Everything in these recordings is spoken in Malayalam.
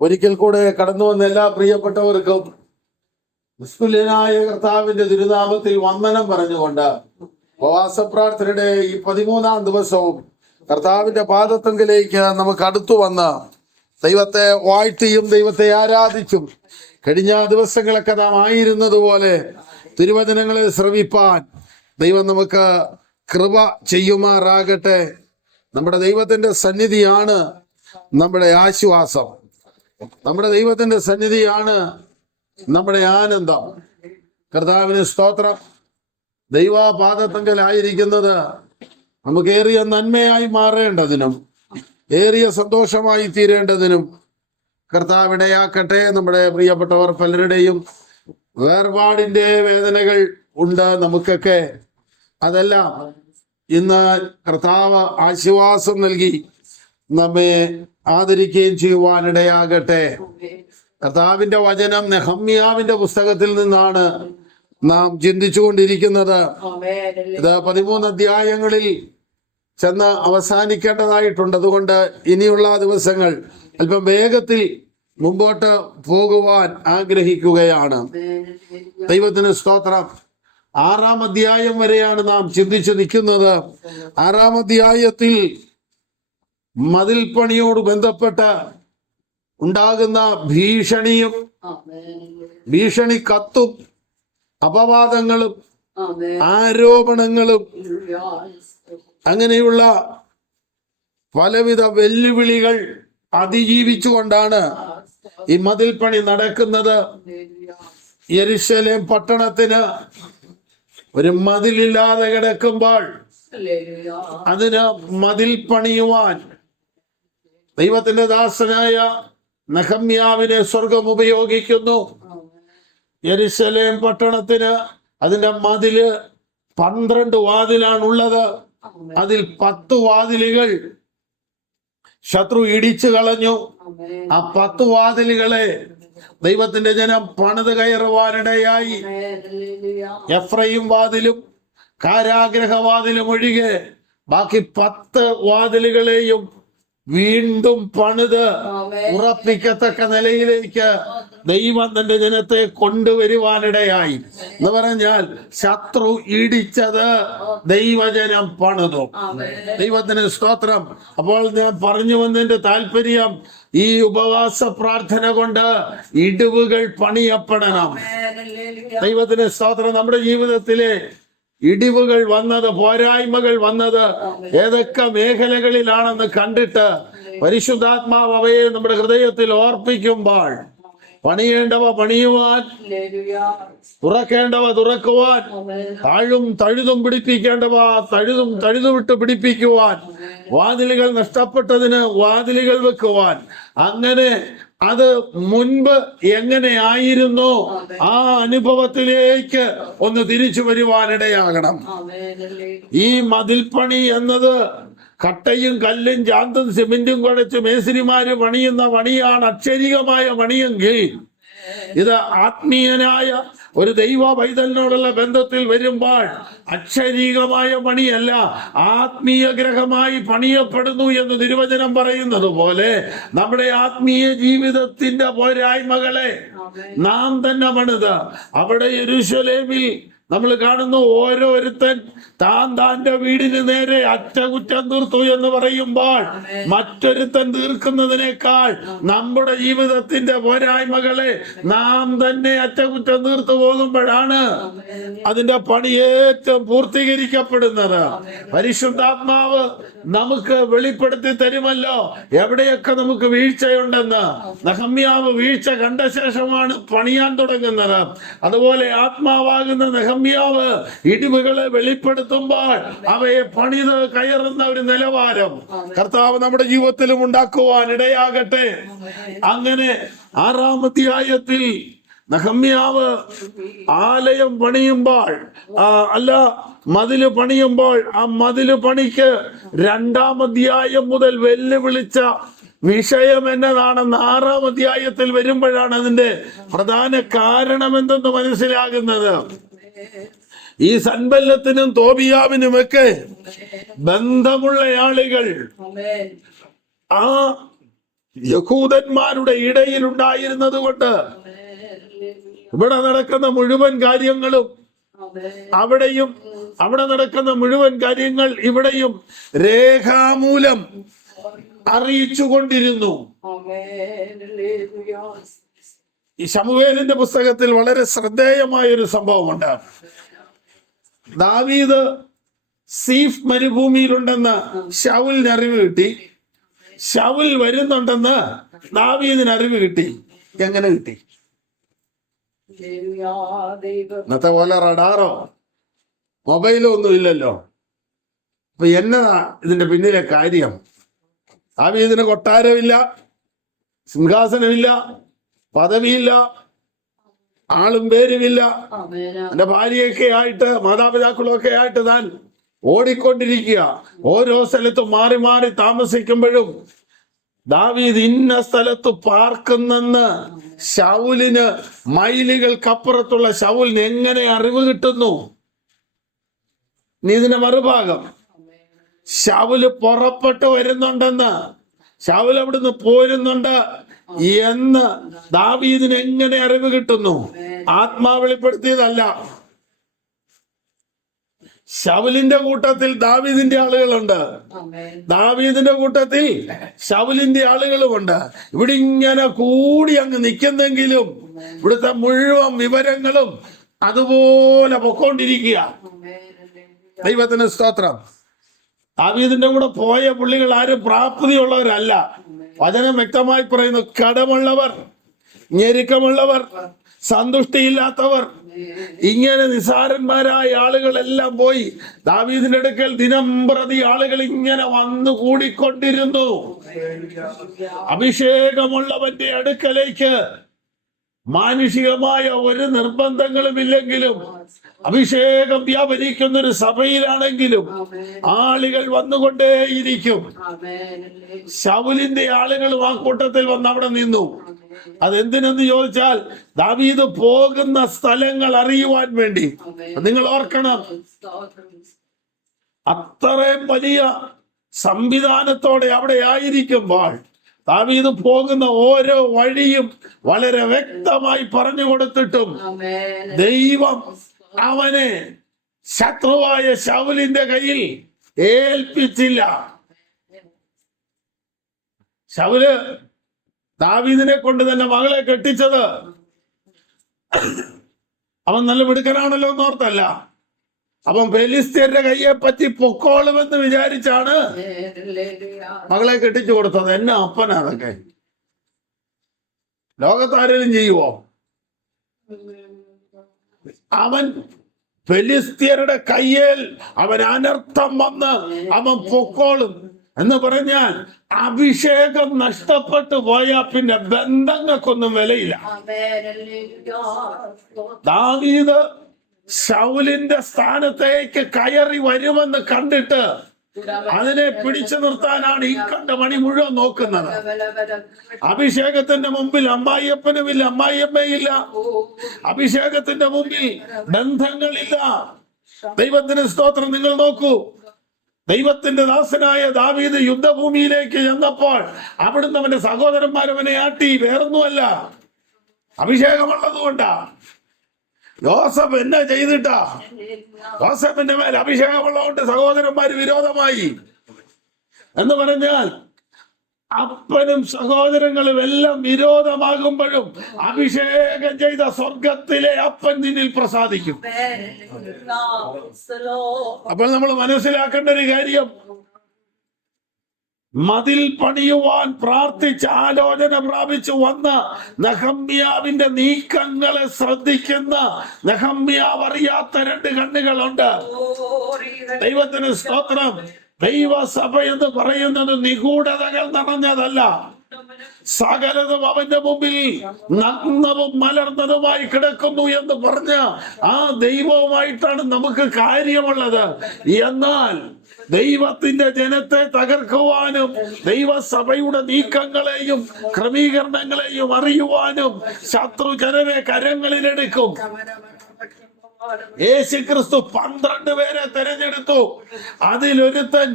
ഒരിക്കൽ കൂടെ കടന്നു വന്ന എല്ലാ പ്രിയപ്പെട്ടവർക്കും നിസ്തുല്യനായ കർത്താവിന്റെ തിരുനാമത്തിൽ വന്ദനം പറഞ്ഞുകൊണ്ട് ഉപവാസ പ്രാർത്ഥനയുടെ ഈ 13-ാം ദിവസവും കർത്താവിന്റെ പാദത്തെങ്കിലേക്ക് നമുക്ക് അടുത്തു വന്ന് ദൈവത്തെ വാഴ്ത്തിയും ദൈവത്തെ ആരാധിച്ചും കഴിഞ്ഞ ദിവസങ്ങളൊക്കെ നാം ആയിരുന്നത് പോലെ തിരുവചനങ്ങളെ ശ്രവിപ്പാൻ ദൈവം നമുക്ക് കൃപ ചെയ്യുമാറാകട്ടെ. നമ്മുടെ ദൈവത്തിന്റെ സന്നിധിയാണ് നമ്മുടെ ആശ്വാസം. നമ്മുടെ ദൈവത്തിന്റെ സന്നിധിയാണ് നമ്മുടെ ആനന്ദം. കർത്താവിന് സ്തോത്രം. ദൈവപാദത്തെങ്കിലായിരിക്കുന്നത് നമുക്കേറിയ നന്മയായി മാറേണ്ടതിനും ഏറിയ സന്തോഷമായി തീരേണ്ടതിനും കർത്താവിടയാക്കട്ടെ. നമ്മുടെ പ്രിയപ്പെട്ടവർ പലരുടെയും വേർപാടിന്റെ വേദനകൾ ഉണ്ട് നമുക്കൊക്കെ. അതെല്ലാം ഇന്ന് കർത്താവ് ആശ്വാസം നൽകി നമ്മെ ആദരിക്കുകയും ചെയ്യുവാനിടയാകട്ടെ. കർത്താവിന്റെ വചനം നെഹമ്യാവിന്റെ പുസ്തകത്തിൽ നിന്നാണ് നാം ചിന്തിച്ചുകൊണ്ടിരിക്കുന്നത്. ഇത് 13 അധ്യായങ്ങളിൽ ചെന്ന് അവസാനിക്കേണ്ടതായിട്ടുണ്ട്. അതുകൊണ്ട് ഇനിയുള്ള ദിവസങ്ങൾ അല്പം വേഗത്തിൽ മുമ്പോട്ട് പോകുവാൻ ആഗ്രഹിക്കുകയാണ്. ദൈവത്തിന് സ്തോത്രം. 6-ാം അധ്യായം വരെയാണ് നാം ചിന്തിച്ചു നിൽക്കുന്നത്. 6-ാം അധ്യായത്തിൽ മതിൽ പണിയോട് ബന്ധപ്പെട്ട് ഉണ്ടാകുന്ന ഭീഷണി കത്തും അപവാദങ്ങളും ആരോപണങ്ങളും അങ്ങനെയുള്ള പലവിധ വെല്ലുവിളികൾ അതിജീവിച്ചുകൊണ്ടാണ് ഈ മതിൽ പണി നടക്കുന്നത്. യെരുശലേം പട്ടണത്തിന് ഒരു മതിലില്ലാതെ കിടക്കുമ്പോൾ അതിന് മതിൽ പണിയുവാൻ ദൈവത്തിന്റെ ദാസനായ നെഹമ്യാവിനെ സ്വർഗം ഉപയോഗിക്കുന്നു. യെരുശലേം പട്ടണത്തിന് അതിന്റെ മതില് 12 വാതിലാണുള്ളത്. അതിൽ 10 വാതിലുകൾ ശത്രു ഇടിച്ചു കളഞ്ഞു. ആ 10 വാതിലുകളെ ദൈവത്തിന്റെ ജനം പണിത് കയറുവാനിടയായി. എഫ്രൈം വാതിലും കാരാഗ്രഹവാതിലും ഒഴികെ ബാക്കി 10 വാതിലുകളെയും വീണ്ടും പണിത് ഉറപ്പിക്കത്തക്ക നിലയിലേക്ക് ദൈവം തന്റെ ജനത്തെ കൊണ്ടുവരുവാനിടയായി. എന്ന് പറഞ്ഞാൽ ശത്രു ഇടിച്ചത് ദൈവജനം പണിതു. ദൈവത്തിന് സ്തോത്രം. അപ്പോൾ ഞാൻ പറഞ്ഞു വന്നതിന്റെ താല്പര്യം, ഈ ഉപവാസ പ്രാർത്ഥന കൊണ്ട് ഇടിവുകൾ പണിയപ്പെടണം. ദൈവത്തിന് സ്തോത്രം. നമ്മുടെ ജീവിതത്തിലെ ഇടിവുകൾ വന്നത്, പോരായ്മകൾ വന്നത് ഏതൊക്കെ മേഖലകളിലാണെന്ന് കണ്ടിട്ട് പരിശുദ്ധാത്മാവ് അവയെ നമ്മുടെ ഹൃദയത്തിൽ ഓർപ്പിക്കുമ്പോൾ പണിയേണ്ടവ പണിയുവാൻ, തുറക്കേണ്ടവ തുറക്കുവാൻ, തഴുതും പിടിപ്പിക്കേണ്ടവ തഴുതുവിട്ട് പിടിപ്പിക്കുവാൻ, വാതിലുകൾ നഷ്ടപ്പെട്ടതിന് വാതിലുകൾ വെക്കുവാൻ, അങ്ങനെ അത് മുൻപ് എങ്ങനെ ആയിരുന്നു ആ അനുഭവത്തിലേക്ക് ഒന്ന് തിരിച്ചു വരുവാനിടയാകണം. ഈ മതിൽപ്പണി എന്നത് കട്ടയും കല്ലും ചാന്തും സിമെന്റും കുഴച്ച് മേസ്തിരിമാര് പണിയുന്ന പണിയാണ് അക്ഷരികമായ പണിയെങ്കിൽ, ഇത് ആത്മീയനായ ഒരു ദൈവ പൈതലിനോടുള്ള ബന്ധത്തിൽ വരുമ്പോൾ അക്ഷരീകമായ പണിയല്ല, ആത്മീയ ഗ്രഹമായി പണിയപ്പെടുന്നു എന്ന് തിരുവചനം പറയുന്നത് പോലെ നമ്മുടെ ആത്മീയ ജീവിതത്തിന്റെ പോരായ്മകളെ നാം തന്നെ പണിത് അവിടെ യെരൂശലേമിൽ നമ്മൾ കാണുന്നു, ഓരോരുത്തൻ താന്റെ വീടിന് നേരെ അറ്റകുറ്റം തീർത്തു എന്ന് പറയുമ്പോൾ മറ്റൊരുത്തൻ തീർക്കുന്നതിനേക്കാൾ നമ്മുടെ ജീവിതത്തിന്റെ പോരായ്മകളെ നാം തന്നെ അറ്റകുറ്റം തീർത്തു പോകുമ്പോഴാണ് അതിന്റെ പണി ഏറ്റവും പൂർത്തീകരിക്കപ്പെടുന്നത്. പരിശുദ്ധാത്മാവ് നമുക്ക് വെളിപ്പെടുത്തി തരുമല്ലോ എവിടെയൊക്കെ നമുക്ക് വീഴ്ചയുണ്ടെന്ന്. നെഹമ്യാവ് വീഴ്ച കണ്ട ശേഷമാണ് പണിയാൻ തുടങ്ങുന്നത്. അതുപോലെ ആത്മാവാകുന്ന നെഹമ്യാവ് ഇടിവുകളെ വെളിപ്പെടുത്തുമ്പോൾ അവയെ പണിത് കയറുന്ന ഒരു നിലവാരം കർത്താവ് നമ്മുടെ ജീവിതത്തിലും ഉണ്ടാക്കുവാൻ ഇടയാകട്ടെ. അങ്ങനെ 6-ാം അധ്യായത്തിൽ നെഹമ്യാവ് ആലയം പണിയുമ്പോൾ മതില് പണിയുമ്പോൾ ആ മതില് പണിക്ക് 2-ാം അധ്യായം മുതൽ വെല്ലുവിളിച്ച വിഷയം എന്നതാണെന്ന് 6-ാം അധ്യായത്തിൽ വരുമ്പോഴാണ് അതിന്റെ പ്രധാന കാരണം എന്തെന്ന് മനസ്സിലാകുന്നത്. ഈ സൻബല്ലത്തിനും തോബിയാവിനുമൊക്കെ ബന്ധമുള്ള ആളുകൾ ആ യഹൂദന്മാരുടെ ഇടയിൽ ഉണ്ടായിരുന്നത് കൊണ്ട് ഇവിടെ നടക്കുന്ന മുഴുവൻ കാര്യങ്ങളും അവിടെയും, അവിടെ നടക്കുന്ന മുഴുവൻ കാര്യങ്ങൾ ഇവിടെയും രേഖാമൂലം അറിയിച്ചുകൊണ്ടിരുന്നു. ഈ ശമൂവേലിന്റെ പുസ്തകത്തിൽ വളരെ ശ്രദ്ധേയമായ ഒരു സംഭവമുണ്ട്. ദാവീദ് സീഫ് മരുഭൂമിയിലുണ്ടെന്ന് ശൗലിന് അറിവ് കിട്ടി. ശൗൽ വരുന്നുണ്ടെന്ന് ദാവീദിന് അറിവ് കിട്ടി. എങ്ങനെ കിട്ടി? ഇന്നത്തെ പോലെ റഡാറോ മൊബൈലോ ഒന്നും ഇല്ലല്ലോ. അപ്പൊ എന്നതാ ഇതിന്റെ പിന്നിലെ കാര്യം? ദാവീദിന് കൊട്ടാരമില്ല, സിംഹാസനമില്ല, പദവിയില്ല, ആളും പേരുമില്ല. എന്റെ ഭാര്യയൊക്കെ ആയിട്ട്, മാതാപിതാക്കളൊക്കെ ആയിട്ട് താൻ ഓടിക്കൊണ്ടിരിക്കുക. ഓരോ സ്ഥലത്തും മാറി മാറി താമസിക്കുമ്പോഴും ദാവീദ് ഇന്ന സ്ഥലത്ത് പാർക്കുന്നെന്ന് ശൗലിന് മൈലുകൾക്കപ്പുറത്തുള്ള ശൗലിന് എങ്ങനെ അറിവ് കിട്ടുന്നു? നീ ഇതിന്റെ മറുഭാഗം, ശൗല് പുറപ്പെട്ടു വരുന്നുണ്ടെന്ന്, ശൗൽ അവിടുന്ന് പോരുന്നുണ്ട് എന്ന് ദാവീദിന് എങ്ങനെ അറിവ് കിട്ടുന്നു? ആത്മാവ് വെളിപ്പെടുത്തിയതല്ല. ശൗലിന്റെ കൂട്ടത്തിൽ ദാവീദിന്റെ ആളുകളുണ്ട്, ദാവീദിന്റെ കൂട്ടത്തിൽ ശൗലിന്റെ ആളുകളുമുണ്ട്. ഇവിടെ ഇങ്ങനെ കൂടി അങ്ങ് നിൽക്കുന്നെങ്കിലും ഇവിടുത്തെ മുഴുവൻ വിവരങ്ങളും അതുപോലെ പൊക്കോണ്ടിരിക്കുക. ദൈവത്തിന് സ്തോത്രം. ദാവീദിന്റെ കൂടെ പോയ പുള്ളികൾ ആരും പ്രാപ്തിയുള്ളവരല്ല. വചനം വ്യക്തമായി പറയുന്നു, കടമുള്ളവർ, ഞെരുക്കമുള്ളവർ, സന്തുഷ്ടിയില്ലാത്തവർ, ഇങ്ങനെ നിസാരന്മാരായ ആളുകളെല്ലാം പോയി ദാവീദിന്റെ അടുക്കൽ ദിനം പ്രതി ആളുകൾ ഇങ്ങനെ വന്നു കൂടിക്കൊണ്ടിരുന്നു. അഭിഷേകമുള്ളവന്റെ അടുക്കലേക്ക് മാനുഷികമായ ഒരു നിർബന്ധങ്ങളും ഇല്ലെങ്കിലും, അഭിഷേകം വ്യാപരിക്കുന്ന ഒരു സഭയിലാണെങ്കിലും ആളുകൾ വന്നുകൊണ്ടേയിരിക്കും. ശൗലിന്റെ ആളുകളും ആ കൂട്ടത്തിൽ വന്ന് അവിടെ നിന്നു. അതെന്തിനെന്ന് ചോദിച്ചാൽ ദാവീദ് പോകുന്ന സ്ഥലങ്ങൾ അറിയുവാൻ വേണ്ടി. നിങ്ങൾ ഓർക്കണം, അത്രയും വലിയ സംവിധാനത്തോടെ അവിടെ ആയിരിക്കുമ്പോൾ ദാവീദ് പോകുന്ന ഓരോ വഴിയും വളരെ വ്യക്തമായി പറഞ്ഞു കൊടുത്തിട്ടും ദൈവം അവനെ ശത്രുവായ ശൗലിന്റെ കയ്യിൽ ഏൽപ്പിച്ചില്ല. ശൗല് ദാവീദിനെ കൊണ്ട് തന്നെ മകളെ കെട്ടിച്ചത് അവൻ നല്ല മിടുക്കനാണല്ലോ എന്നോർത്തല്ല. അവൻ ഫെലിസ്ത്യരുടെ കയ്യെ പറ്റി പൊക്കോളുമെന്ന് വിചാരിച്ചാണ് മകളെ കെട്ടിച്ചു കൊടുത്തത്. എന്നെ അപ്പനാ അതൊക്കെ. ലോകത്താരെങ്കിലും ചെയ്യുവോ? അവൻ ഫെലിസ്ത്യരുടെ കയ്യേൽ അവൻ അനർത്ഥം വന്ന് അവൻ പൊക്കോളും എന്ന് പറഞ്ഞാൽ അഭിഷേകം നഷ്ടപ്പെട്ടു പോയാൽ പിന്നെ ബന്ധങ്ങൾക്കൊന്നും വിലയില്ല. ദാവീദ് ശൗലിന്റെ സ്ഥാനത്തേക്ക് കയറി വരുമെന്ന് കണ്ടിട്ട് അതിനെ പിടിച്ചു നിർത്താനാണ് ഈ കണ്ട മണി മുഴുവൻ നോക്കുന്നത്. അഭിഷേകത്തിന്റെ മുമ്പിൽ അമ്മായിയപ്പനുമില്ല, അമ്മായിയമ്മയില്ല. അഭിഷേകത്തിന്റെ മുമ്പിൽ ബന്ധങ്ങളില്ല. ദൈവത്തിന് സ്തോത്രം. നിങ്ങൾ നോക്കൂ, ദൈവത്തിന്റെ ദാസനായ ദാവീദ് യുദ്ധഭൂമിയിലേക്ക് ചെന്നപ്പോൾ അവിടുന്ന് അവന്റെ സഹോദരന്മാരവനെ ആട്ടി. വേറൊന്നുമല്ല, അഭിഷേകമുള്ളതുകൊണ്ടാ. യോസഫ് എന്നാ ചെയ്തിട്ടാ? യോസഫിന്റെ മേൽ അഭിഷേകമുള്ളതുകൊണ്ട് സഹോദരന്മാര് വിരോധമായി. എന്ന് പറഞ്ഞാൽ അപ്പനും സഹോദരങ്ങളും എല്ലാം വിരോധമാകുമ്പോഴും അഭിഷേകം ചെയ്ത സ്വർഗത്തിലെ അപ്പൻ നിന്നിൽ പ്രസാദിക്കും. അപ്പോൾ നമ്മൾ മനസ്സിലാക്കേണ്ട ഒരു കാര്യം, മതിൽ പണിയുവാൻ പ്രാർത്ഥിച്ച് ആലോചന പ്രാപിച്ചു വന്ന നെഹമ്യാവിന്റെ നീക്കങ്ങളെ ശ്രദ്ധിക്കുന്ന നെഹമ്യാവ് അറിയാത്ത രണ്ട് കണ്ണുകളുണ്ട്. ദൈവത്തിന് സ്തോത്രം. ദൈവസഭ എന്ന് പറയുന്നത് നിഗൂഢതകൾ നിറഞ്ഞതല്ല. സകലതും അവന്റെ മുമ്പിൽ നഗ്നവും മലർന്നതുമായി കിടക്കുന്നു എന്ന് പറഞ്ഞ ആ ദൈവവുമായിട്ടാണ് നമുക്ക് കാര്യമുള്ളത്. എന്നാൽ ദൈവത്തിന്റെ ജനത്തെ തകർക്കുവാനും ദൈവസഭയുടെ നീക്കങ്ങളെയും ക്രമീകരണങ്ങളെയും അറിയുവാനും ശത്രു ജനരെ കരങ്ങളിലെടുക്കും. യേശുക്രിസ്തു 12 പേരെ തെരഞ്ഞെടുത്തു. അതിലൊരുത്തൻ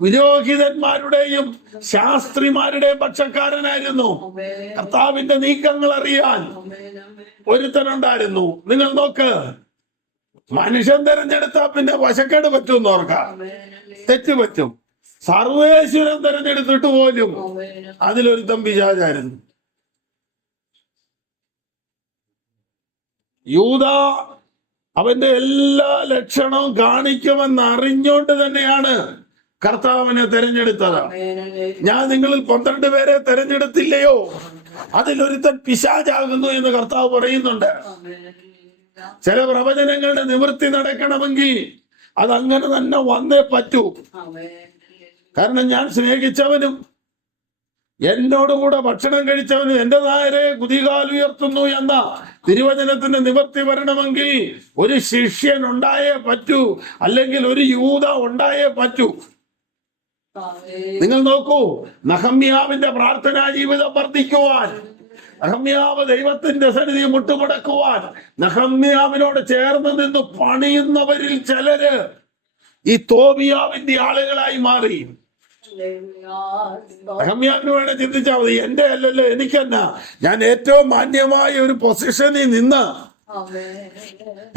പുരോഹിതന്മാരുടെയും ശാസ്ത്രിമാരുടെയും പക്ഷക്കാരനായിരുന്നു. കർത്താവിന്റെ നീക്കങ്ങൾ അറിയാൻ ഒരുത്തനുണ്ടായിരുന്നു. നിങ്ങൾ നോക്ക്, മനുഷ്യൻ തെരഞ്ഞെടുത്താ പിന്നെ വശക്കേട് പറ്റുമെന്ന് ഓർക്കാം, തെറ്റ് പറ്റും. സർവേശ്വരൻ തെരഞ്ഞെടുത്തിട്ട് പോലും അതിലൊരുത്തൻ പിശാചായിരുന്നു. യൂദ അവന്റെ എല്ലാ ലക്ഷണവും കാണിക്കുമെന്ന് അറിഞ്ഞുകൊണ്ട് തന്നെയാണ് കർത്താവിനെ തെരഞ്ഞെടുത്തത്. ഞാൻ നിങ്ങളിൽ 12 പേരെ തെരഞ്ഞെടുത്തില്ലയോ, അതിലൊരുത്തൻ പിശാചാകുന്നു എന്ന് കർത്താവ് പറയുന്നുണ്ട്. ചില പ്രവചനങ്ങളുടെ നിവൃത്തി നടക്കണമെങ്കിൽ അതങ്ങനെ തന്നെ വന്നേ പറ്റൂ. കാരണം ഞാൻ സ്നേഹിച്ചവനും എന്നോടുകൂടെ ഭക്ഷണം കഴിച്ചവനും എന്റെ നേരെ കുതികാൽ ഉയർത്തുന്നു എന്ന തിരുവചനത്തിന്റെ നിവൃത്തി വരണമെങ്കിൽ ഒരു ശിഷ്യൻ ഉണ്ടായേ പറ്റൂ, അല്ലെങ്കിൽ ഒരു യൂദ ഉണ്ടായേ പറ്റൂ. നിങ്ങൾ നോക്കൂ, നഹമ്യാവിന്റെ പ്രാർത്ഥനാ ജീവിതം വർദ്ധിക്കുവാൻ, നഹമ്യാവ് ദൈവത്തിന്റെ സന്നിധി മുട്ടുമടക്കുവാൻ, നഹമ്യാവിനോട് ചേർന്ന് നിന്ന് പണിയുന്നവരിൽ ചിലര് ഈ തോബിയാവിന്റെ ആളുകളായി മാറി. നഹമ്യാവിന് വേണേ ചിന്തിച്ചാൽ മതി, എന്റെ അല്ലല്ലോ, എനിക്കെന്നാ, ഞാൻ ഏറ്റവും മാന്യമായ ഒരു പൊസിഷനിൽ നിന്ന്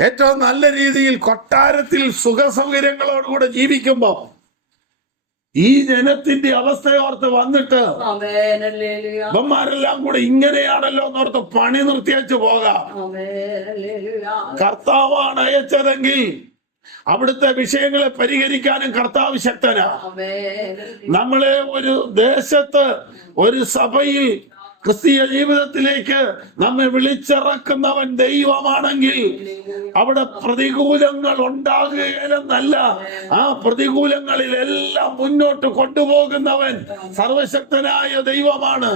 ഏറ്റവും നല്ല രീതിയിൽ കൊട്ടാരത്തിൽ സുഖ സൗകര്യങ്ങളോടുകൂടെ ജീവിക്കുമ്പോ ഈ ജനത്തിന്റെ അവസ്ഥയോർത്ത് വന്നിട്ട് ഇവന്മാരെല്ലാം കൂടെ ഇങ്ങനെയാണല്ലോ എന്നോർത്ത് പണി നിർത്തിവെച്ച് പോകാം. കർത്താവാണ് അയച്ചതെങ്കിൽ അവിടുത്തെ വിഷയങ്ങളെ പരിഹരിക്കാനും കർത്താവ് ശക്തനാ. നമ്മളെ ഒരു ദേശത്ത് ഒരു സഭയിൽ ക്രിസ്തീയ ജീവിതത്തിലേക്ക് നമ്മെ വിളിച്ചിറക്കുന്നവൻ ദൈവമാണെങ്കിൽ അവിടെ പ്രതികൂലങ്ങൾ ഉണ്ടാകുകയെന്നല്ല, ആ പ്രതികൂലങ്ങളിലെല്ലാം മുന്നോട്ട് കൊണ്ടുപോകുന്നവൻ സർവശക്തനായ ദൈവമാണ്.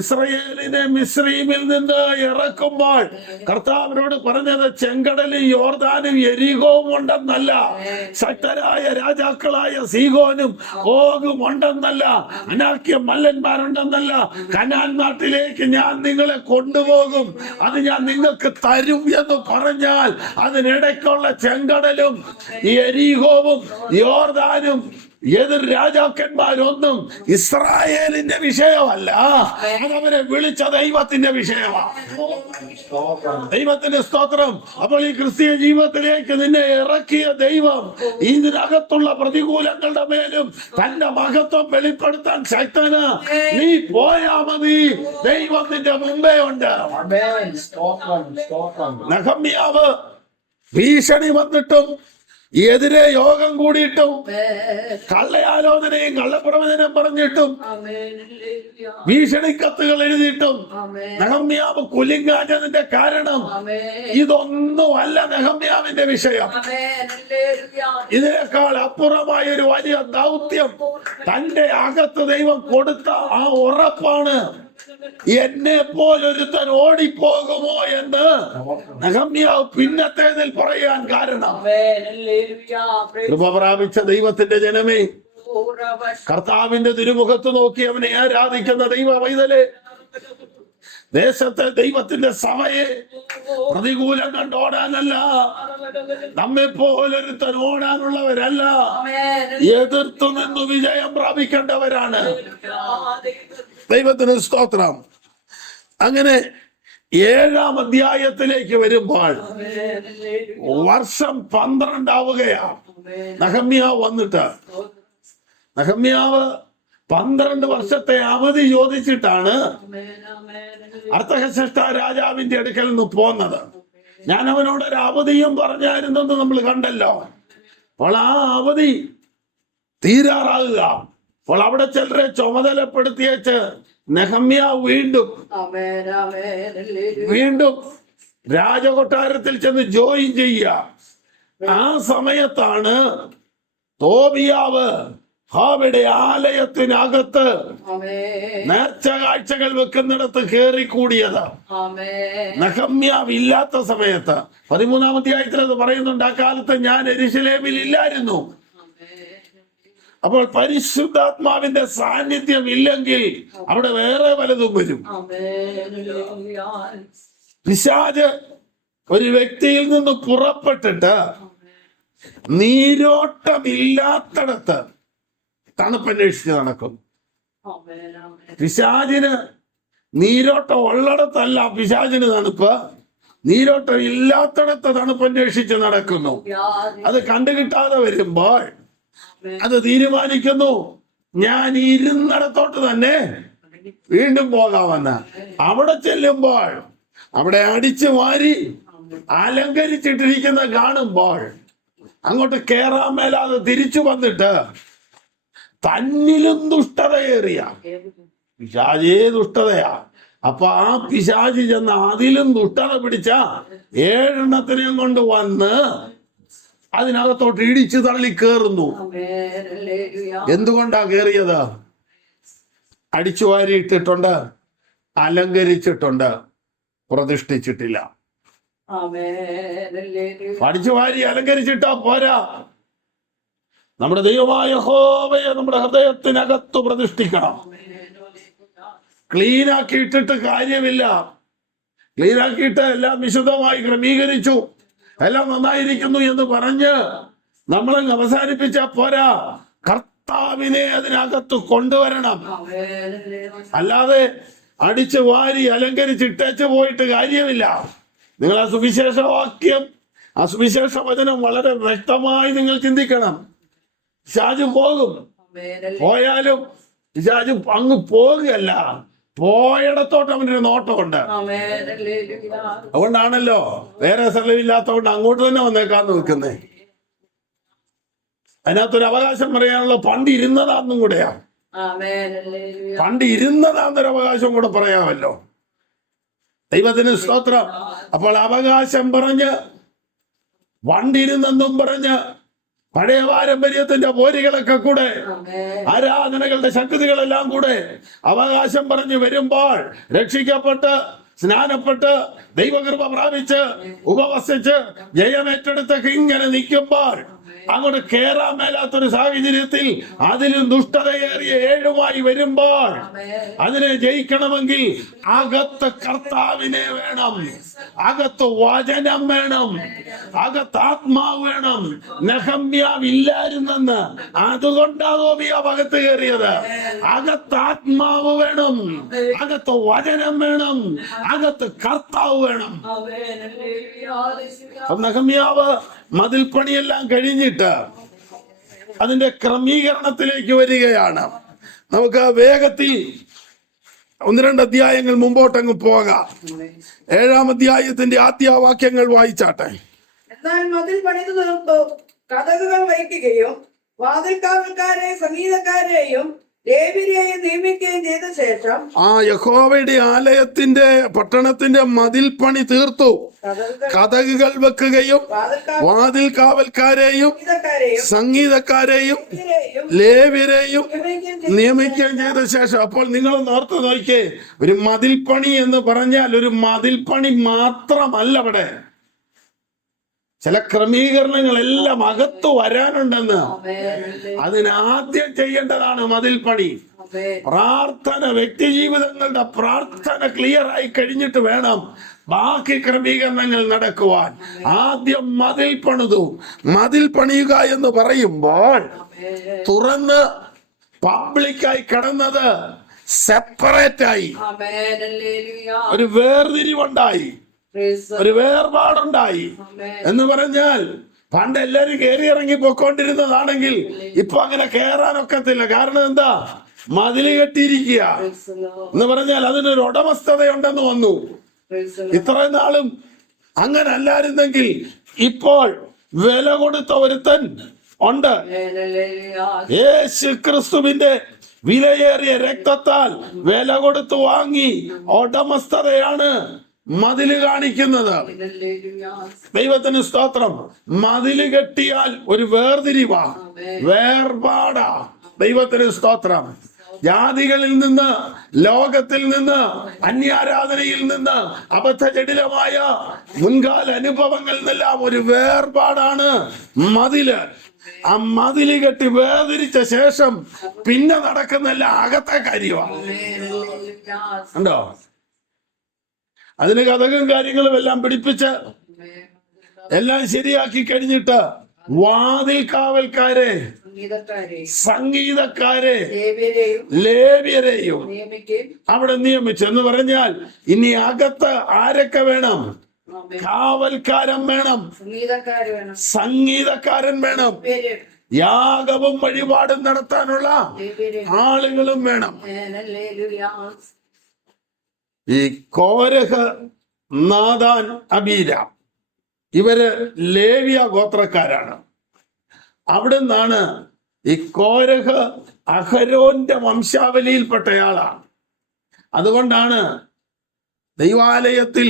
ഇസ്രയേലിനെ മിസ്രയീമിൽ നിന്ന് ഇറക്കുമ്പോൾ കർത്താവിനോട് പറഞ്ഞത് ചെങ്കടലും യോർദാനും യെരിഹോവും ഉണ്ടെന്നല്ല, ശക്തരായ രാജാക്കളായ സീഹോനും ഓഗും ഉണ്ടെന്നല്ല, അനാക്യ മല്ലന്മാരുണ്ടെന്നല്ല, കനാൻ നാട്ടിലേക്ക് ഞാൻ നിങ്ങളെ കൊണ്ടുപോകും, അത് ഞാൻ നിങ്ങൾക്ക് തരും എന്ന് പറഞ്ഞാൽ അതിനിടയ്ക്കുള്ള ചെങ്കടലും യെരിഹോവും യോർദാനും എതിർ രാജാക്കന്മാരൊന്നും ഇസ്രായേലിന്റെ വിഷയമല്ല, അതവരെ വിളിച്ച ദൈവത്തിന്റെ വിഷയമാണ്. ദൈവത്തിന്റെ സ്തോത്രം. അപ്പോൾ ഈ ക്രിസ്തീയ ജീവിതത്തിലേക്ക് നിന്നെ ഇറക്കിയ ദൈവം ഇതിനകത്തുള്ള പ്രതികൂലങ്ങളുടെ മേലും തന്റെ മഹത്വം വെളിപ്പെടുത്താൻ ശക്തന്. നീ പോയാ മതി, ദൈവം നിന്റെ മുമ്പേ ഉണ്ട്. നഹമ്യാവ് ഭീഷണി വന്നിട്ടും എതിരെ യോഗം കൂടിയിട്ടും കള്ളയാലോചനയും കള്ളപ്രവചനം പറഞ്ഞിട്ടും ഭീഷണിക്കത്തുകൾ എഴുതിയിട്ടും നഹമ്യാവ് കുലുങ്ങാഞ്ഞതിന്റെ കാരണം ഇതൊന്നുമല്ല നെഹമ്യാവിന്റെ വിഷയം. ഇതിനേക്കാൾ അപ്പുറമായ ഒരു വലിയ ദൗത്യം തന്റെ അകത്ത് ദൈവം കൊടുത്ത ആ ഉറപ്പാണ്. എന്നെ പോലൊരുത്തൻ ഓടിപ്പോകുമോ എന്ന് നഹമ്യാവ് പിന്നത്തേതിൽ പറയാൻ കാരണം, കൃപ പ്രാപിച്ച ദൈവത്തിന്റെ ജനമേ, കർത്താവിന്റെ തിരുമുഖത്ത് നോക്കി അവനെ ആരാധിക്കുന്ന ദൈവ പൈതലേ, ദേശത്തെ ദൈവത്തിന്റെ സഭയെ പ്രതികൂലം കണ്ടോടാനല്ല, നമ്മെ പോലൊരുത്തൻ ഓടാനുള്ളവരല്ല, എതിർത്തു നിന്ന് വിജയം പ്രാപിക്കേണ്ടവരാണ്. ദൈവത്തിന് സ്തോത്രം. അങ്ങനെ 7-ാം അധ്യായത്തിലേക്ക് വരുമ്പോൾ വർഷം 12 ആവുകയാണ് നഹമ്യാവ് വന്നിട്ട്. നഹമ്യാവ് 12 വർഷത്തെ അവധി ചോദിച്ചിട്ടാണ് അർത്ഥഹശഷ്ഠ രാജാവിന്റെ അടുക്കൽ നിന്ന് പോന്നത്. ഞാൻ അവനോട് ഒരു അവധിയും പറഞ്ഞായിരുന്നെന്ന് നമ്മൾ കണ്ടല്ലോ. അപ്പോൾ ആ അവധി തീരാറാകുക. അപ്പോൾ അവിടെ ചിലരെ ചുമതലപ്പെടുത്തിയേച്ച് നെഹമ്യാവ് വീണ്ടും രാജകൊട്ടാരത്തിൽ ചെന്ന് ജോയിൻ ചെയ്യുക. ആ സമയത്താണ് തോബിയാവ് ഹാവിടെ ആലയത്തിനകത്ത് നേർച്ച കാഴ്ചകൾ വെക്കുന്നിടത്ത് കയറിക്കൂടിയത്. നഹമ്യാവ് ഇല്ലാത്ത സമയത്ത് 13-ാം അധ്യായത്തിൽ അത് പറയുന്നുണ്ട്. ആ കാലത്ത് ഞാൻ യെരൂശലേമിൽ ഇല്ലായിരുന്നു. അപ്പോൾ പരിശുദ്ധാത്മാവിന്റെ സാന്നിധ്യം ഇല്ലെങ്കിൽ അവിടെ വേറെ പലതും വരും. പിശാച് ഒരു വ്യക്തിയിൽ നിന്ന് പുറപ്പെട്ടിട്ട് നീരോട്ടമില്ലാത്തടത്ത് തണുപ്പന്വേഷിച്ച് നടക്കുന്നു. പിശാചിന് നീരോട്ടം ഉള്ളിടത്തല്ല പിശാചിന് തണുപ്പ്, നീരോട്ടം ഇല്ലാത്തിടത്ത് തണുപ്പന്വേഷിച്ച് നടക്കുന്നു. അത് കണ്ടുകിട്ടാതെ വരുമ്പോൾ അത് തീരുമാനിക്കുന്നു, ഞാൻ ഇരുന്നിടത്തോട്ട് തന്നെ വീണ്ടും പോകാമെന്ന്. അവിടെ ചെല്ലുമ്പോൾ അവിടെ അടിച്ചു വാരി അലങ്കരിച്ചിട്ടിരിക്കുന്ന കാണുമ്പോൾ അങ്ങോട്ട് കേറാൻ മേലാതെ തിരിച്ചു വന്നിട്ട് തന്നിലും ദുഷ്ടതയേറിയ പിശാചേ ദുഷ്ടതയാ. അപ്പൊ ആ പിശാചി ചെന്ന് അതിലും ദുഷ്ടത പിടിച്ച 7 എണ്ണത്തിനെയും കൊണ്ട് വന്ന് അതിനകത്തോട്ട് ഇടിച്ചു തള്ളി കേറുന്നു. എന്തുകൊണ്ടാ കേറിയത്? അടിച്ചു വാരി ഇട്ടിട്ടുണ്ട്, അലങ്കരിച്ചിട്ടുണ്ട്, പ്രതിഷ്ഠിച്ചിട്ടില്ല. അടിച്ചു വാരി അലങ്കരിച്ചിട്ടാ പോരാ, നമ്മുടെ ദൈവമായ യഹോവയെ നമ്മുടെ ഹൃദയത്തിനകത്ത് പ്രതിഷ്ഠിക്കണം. ക്ലീനാക്കി ഇട്ടിട്ട് കാര്യമില്ല. ക്ലീനാക്കിയിട്ട് എല്ലാം വിശുദ്ധമായി ക്രമീകരിച്ചു, എല്ലാം നന്നായിരിക്കുന്നു എന്ന് പറഞ്ഞ് നമ്മളങ്ങ് അവസാനിപ്പിച്ച പോരാ, കർത്താവിനെ അതിനകത്ത് കൊണ്ടുവരണം. അല്ലാതെ അടിച്ചു വാരി അലങ്കരിച്ചിട്ടേച്ച് പോയിട്ട് കാര്യമില്ല. നിങ്ങൾ ആ സുവിശേഷ വാക്യം, ആ സുവിശേഷ വചനം വളരെ വ്യക്തമായി നിങ്ങൾ ചിന്തിക്കണം. പിശാച് പോകും, പോയാലും പിശാച് അങ്ങ് പോകുകയല്ല, പോയിടത്തോട്ട് അവനൊരു നോട്ടമുണ്ട്. അതുകൊണ്ടാണല്ലോ വേറെ സ്ഥലമില്ലാത്തതുകൊണ്ട് അങ്ങോട്ട് തന്നെ വന്നേക്കാന്ന് നിൽക്കുന്നേ. അതിനകത്തൊരു അവകാശം പറയാനുള്ള പണ്ട് ഇരുന്നതാന്നും കൂടെയാ, പണ്ട് ഇരുന്നതാന്നൊരു അവകാശം കൂടെ പറയാമല്ലോ. ദൈവത്തിന് സ്തോത്രം. അപ്പോൾ അവകാശം പറഞ്ഞ് വണ്ടിരുന്നെന്നും പറഞ്ഞ് പഴയ പാരമ്പര്യത്തിന്റെ പോരികളൊക്കെ കൂടെ, ആരാധനകളുടെ ശക്തികളെല്ലാം കൂടെ അവകാശം പറഞ്ഞു വരുമ്പോൾ, രക്ഷിക്കപ്പെട്ട് സ്നാനപ്പെട്ട് ദൈവകൃപ പ്രാപിച്ച് ഉപവസിച്ച് ജയമേറ്റെടുത്തൊക്കെ ഇങ്ങനെ നിൽക്കുമ്പോൾ അങ്ങോട്ട് കേറാൻ മേലാത്തൊരു സാഹചര്യത്തിൽ അതിലും ദുഷ്ടതയേറിയ 7 വരുമ്പോൾ അതിനെ ജയിക്കണമെങ്കിൽ അകത്ത് കർത്താവിനെ വേണം, അകത്ത് വചനം വേണം, അകത്ത് ആത്മാവ് വേണം. നെഹമ്യാവ് ഇല്ലായിരുന്നെന്ന്, അതുകൊണ്ടാ തോബിയാവ് അകത്ത് കയറിയത്. അകത്ത് ആത്മാവ് വേണം, അകത്ത് വചനം വേണം, അകത്ത് കർത്താവ് വേണം. നെഹമ്യാവ് മതിൽ പണിയെല്ലാം കഴിഞ്ഞിട്ട് അതിന്റെ ക്രമീകരണത്തിലേക്ക് വരികയാണ്. നമുക്ക് വേഗത്തിൽ 1-2 അധ്യായങ്ങൾ മുമ്പോട്ടങ്ങ് പോകാം. 7-ാം അധ്യായത്തിന്റെ ആദ്യ വാക്യങ്ങൾ വായിച്ചാട്ടെ. എന്നാൽ മതിൽ പണിതു തീർത്തു, കതകുകൾ വയ്ക്കുകയും വാതിൽക്കാവൽക്കാരെ സംഗീതക്കാരെയും ലേവ്യരെയും നിയമിക്കുകയും ചെയ്ത ശേഷം യഹോവയുടെ ആലയത്തിന്റെ പട്ടണത്തിന്റെ മതിൽ പണി തീർത്തു, കതകുകൾ വെക്കുകയും വാതിൽ കാവൽക്കാരെയും സംഗീതക്കാരെയും ലേവ്യരെയും നിയമിക്കുകയും ചെയ്ത ശേഷം. അപ്പോൾ നിങ്ങൾ ഓർത്ത് നോക്കിയേ, ഒരു മതിൽ പണി എന്ന് പറഞ്ഞാൽ ഒരു മതിൽ പണി മാത്രമല്ല, അവിടെ ചില ക്രമീകരണങ്ങളെല്ലാം അകത്ത് വരാനുണ്ടെന്ന്. അതിനാദ്യം ചെയ്യേണ്ടതാണ് മതിൽ പണി. പ്രാർത്ഥന, വ്യക്തി ജീവിതങ്ങളുടെ പ്രാർത്ഥന ക്ലിയർ ആയി കഴിഞ്ഞിട്ട് വേണം ബാക്കി ക്രമീകരണങ്ങൾ നടക്കുവാൻ. ആദ്യം മതിൽ പണിതു. മതിൽ പണിയുക എന്ന് പറയുമ്പോൾ തുറന്ന് പബ്ലിക്കായി കിടന്നത് സെപ്പറേറ്റായി, ഒരു വേർതിരിവുണ്ടായി, ഒരു വേർപാടുണ്ടായി. എന്ന് പറഞ്ഞാൽ പണ്ട് എല്ലാരും കയറി ഇറങ്ങി പൊക്കോണ്ടിരുന്നതാണെങ്കിൽ ഇപ്പൊ അങ്ങനെ കയറാനൊക്കത്തില്ല. കാരണം എന്താ? മതില് കെട്ടിയിരിക്കുക എന്ന് പറഞ്ഞാൽ അതിനൊരു ഉടമസ്ഥതയുണ്ടെന്ന് വന്നു. ഇത്രയും നാളും അങ്ങനെ അല്ലായിരുന്നെങ്കിൽ ഇപ്പോൾ വില കൊടുത്ത ഒരുത്തൻ ഉണ്ട്. യേശു ക്രിസ്തുവിന്റെ വിലയേറിയ രക്തത്താൽ വില കൊടുത്തു വാങ്ങി ഉടമസ്ഥതയാണ് മതില് കാണിക്കുന്നത്. ദൈവത്തിന് സ്തോത്രം. മതില് കെട്ടിയാൽ ഒരു വേർതിരിവാ, വേർപാടാ. ദൈവത്തിന് സ്തോത്രം. ജാതികളിൽ നിന്ന്, ലോകത്തിൽ നിന്ന്, അന്യാരാധനയിൽ നിന്ന്, അബദ്ധജടിലമായ മുൻകാല അനുഭവങ്ങളിൽ നിന്നെല്ലാം ഒരു വേർപാടാണ് മതില്. ആ മതില് കെട്ടി വേർതിരിച്ച ശേഷം പിന്നെ നടക്കുന്നില്ല അകത്തെ കാര്യമാണ്. ഉണ്ടോ? അതിന് കഥകളും കാര്യങ്ങളും എല്ലാം പിടിപ്പിച്ച് എല്ലാം ശരിയാക്കി കഴിഞ്ഞിട്ട് വാതിൽ കാവൽക്കാരെ സംഗീതക്കാരെ ലേവ്യരെയും ലേവ്യരെയും നിയമിക്കുകയും അവിടെ നിയമിച്ചു. എന്ന് പറഞ്ഞാൽ ഇനി അകത്ത് ആരൊക്കെ വേണം? കാവൽക്കാരൻ വേണം, സംഗീതക്കാര് വേണം, സംഗീതക്കാരൻ വേണം, ലേവ്യരെയും യാഗവും വഴിപാടും നടത്താനുള്ള ലേവ്യരെയും ആളുകളും വേണം. ഹല്ലേലൂയ. ഈ കോരഹ്, നാദാൻ, അബീരാം ഇവര് ലേവ്യ ഗോത്രക്കാരാണ്. അവിടെ നിന്നാണ് ഈ കോരഹ് അഹരോന്റെ വംശാവലിയിൽപ്പെട്ടയാളാണ്. അതുകൊണ്ടാണ് ദൈവാലയത്തിൽ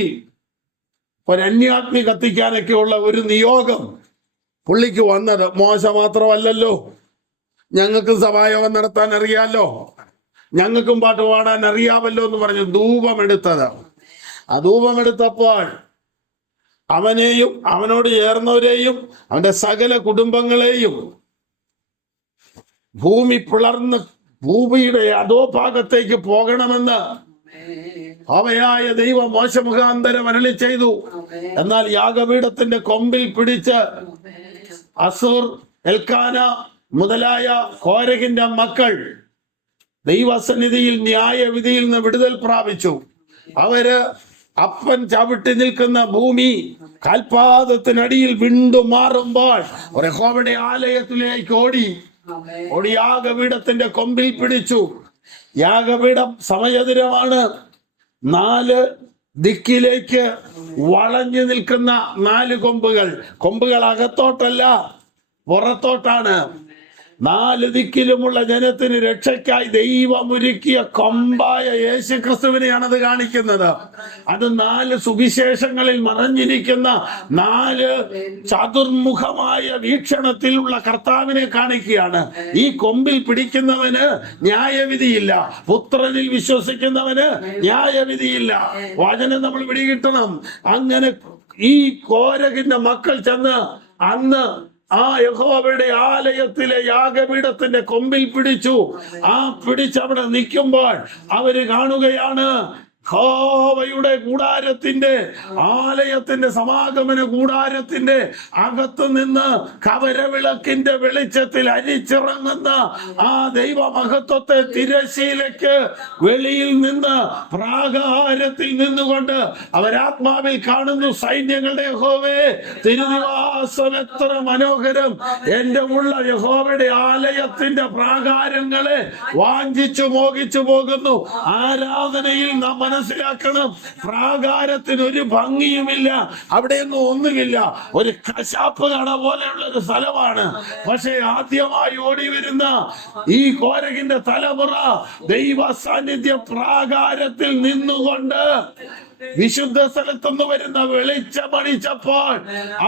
ഒരന്യാഗ്നി കത്തിക്കാനൊക്കെ ഉള്ള ഒരു നിയോഗം പുള്ളിക്ക് വന്നത്. മോശ മാത്രമല്ലല്ലോ, ഞങ്ങൾക്കും സഭായോഗം നടത്താൻ അറിയാലോ, ഞങ്ങൾക്കും പാട്ട് പാടാൻ അറിയാമല്ലോ എന്ന് പറഞ്ഞു ധൂപമെടുത്തത്. ആ ധൂപമെടുത്തപ്പോൾ അവനെയും അവനോട് ചേർന്നവരെയും അവന്റെ സകല കുടുംബങ്ങളെയും ഭൂമി പിളർന്ന് ഭൂമിയുടെ അധോഭാഗത്തേക്ക് പോകണമെന്ന് അവയായ ദൈവം മോശ മുഖാന്തരം അരുളി ചെയ്തു. എന്നാൽ യാഗപീഠത്തിന്റെ കൊമ്പിൽ പിടിച്ച് അസൂർ, എൽക്കാന മുതലായ കോരഹിന്റെ മക്കൾ ദൈവസന്നിധിയിൽ ന്യായവിധിയിൽ നിന്ന് വിടുതൽ പ്രാപിച്ചു. അവര് അപ്പൻ ചവിട്ടി നിൽക്കുന്ന ഭൂമി കാൽപാദത്തിനടിയിൽ വീണ്ടും മാറുമ്പോൾ യഹോവയുടെ ആലയത്തിലേക്ക് ഓടി യാഗപീഠത്തിന്റെ കൊമ്പിൽ പിടിച്ചു. യാഗപീഠം സമചതുരമാണ്. 4 ദിക്കിലേക്ക് വളഞ്ഞു നിൽക്കുന്ന 4 കൊമ്പുകൾ അകത്തോട്ടല്ല, പുറത്തോട്ടാണ്. 4 ദിക്കിലുമുള്ള ജനത്തിന് രക്ഷയ്ക്കായി ദൈവമൊരുക്കിയ കൊമ്പായ യേശു ക്രിസ്തുവിനെയാണ് അത് കാണിക്കുന്നത്. അത് 4 സുവിശേഷങ്ങളിൽ മറഞ്ഞിരിക്കുന്ന 4 ചതുർമുഖമായ വീക്ഷണത്തിലുള്ള കർത്താവിനെ കാണിക്കുകയാണ്. ഈ കൊമ്പിൽ പിടിക്കുന്നവന് ന്യായവിധിയില്ല, പുത്രനിൽ വിശ്വസിക്കുന്നവന് ന്യായവിധിയില്ല. വചനം നമ്മൾ പിടികിട്ടണം. അങ്ങനെ ഈ കോരഹിന്റെ മക്കൾ ചെന്ന് അന്ന് ആ യഹോവയുടെ ആലയത്തിലെ യാഗപീഠത്തിന്റെ കൊമ്പിൽ പിടിച്ചു. ആ പിടിച്ചവിടെ നിൽക്കുമ്പോൾ അവര് കാണുകയാണ് യഹോവയുടെ കൂടാരത്തിന്റെ, ആലയത്തിന്റെ സമാഗമന കൂടാരത്തിന്റെ അകത്തു നിന്ന് കവരവിളക്കിന്റെ വെളിച്ചത്തിൽ അരിച്ചിറങ്ങുന്ന ആ ദൈവമഹത്വത്തെ തിരശീലയ്ക്ക് വെളിയിൽ നിന്ന് പ്രാകാരത്തിൽ നിന്നുകൊണ്ട് അവരാത്മാവിൽ കാണുന്നു. സൈന്യങ്ങളുടെ യഹോവേ, തിരുനിവാസം എത്ര മനോഹരം! എന്റെ ഉള്ള യഹോവയുടെ ആലയത്തിന്റെ പ്രാകാരങ്ങളെ വാഞ്ചിച്ചു മോഹിച്ചു പോകുന്നു. ആരാധനയിൽ നാം മനസ്സിലാക്കണം, പ്രാകാരത്തിന് ഒരു ഭംഗിയുമില്ല, അവിടെയൊന്നും ഒന്നുമില്ല. ഒരു കശാപ്പ് കട പോലെയുള്ള ഒരു സ്ഥലമാണ്. പക്ഷെ ആദ്യമായി ഓടി വരുന്ന ഈ കോരഹിന്റെ തലമുറ ദൈവ സാന്നിധ്യ പ്രാകാരത്തിൽ നിന്നുകൊണ്ട് വിശുദ്ധ സ്ഥലത്തുനിന്ന് വരുന്ന വെളിച്ചമണിച്ചപ്പോൾ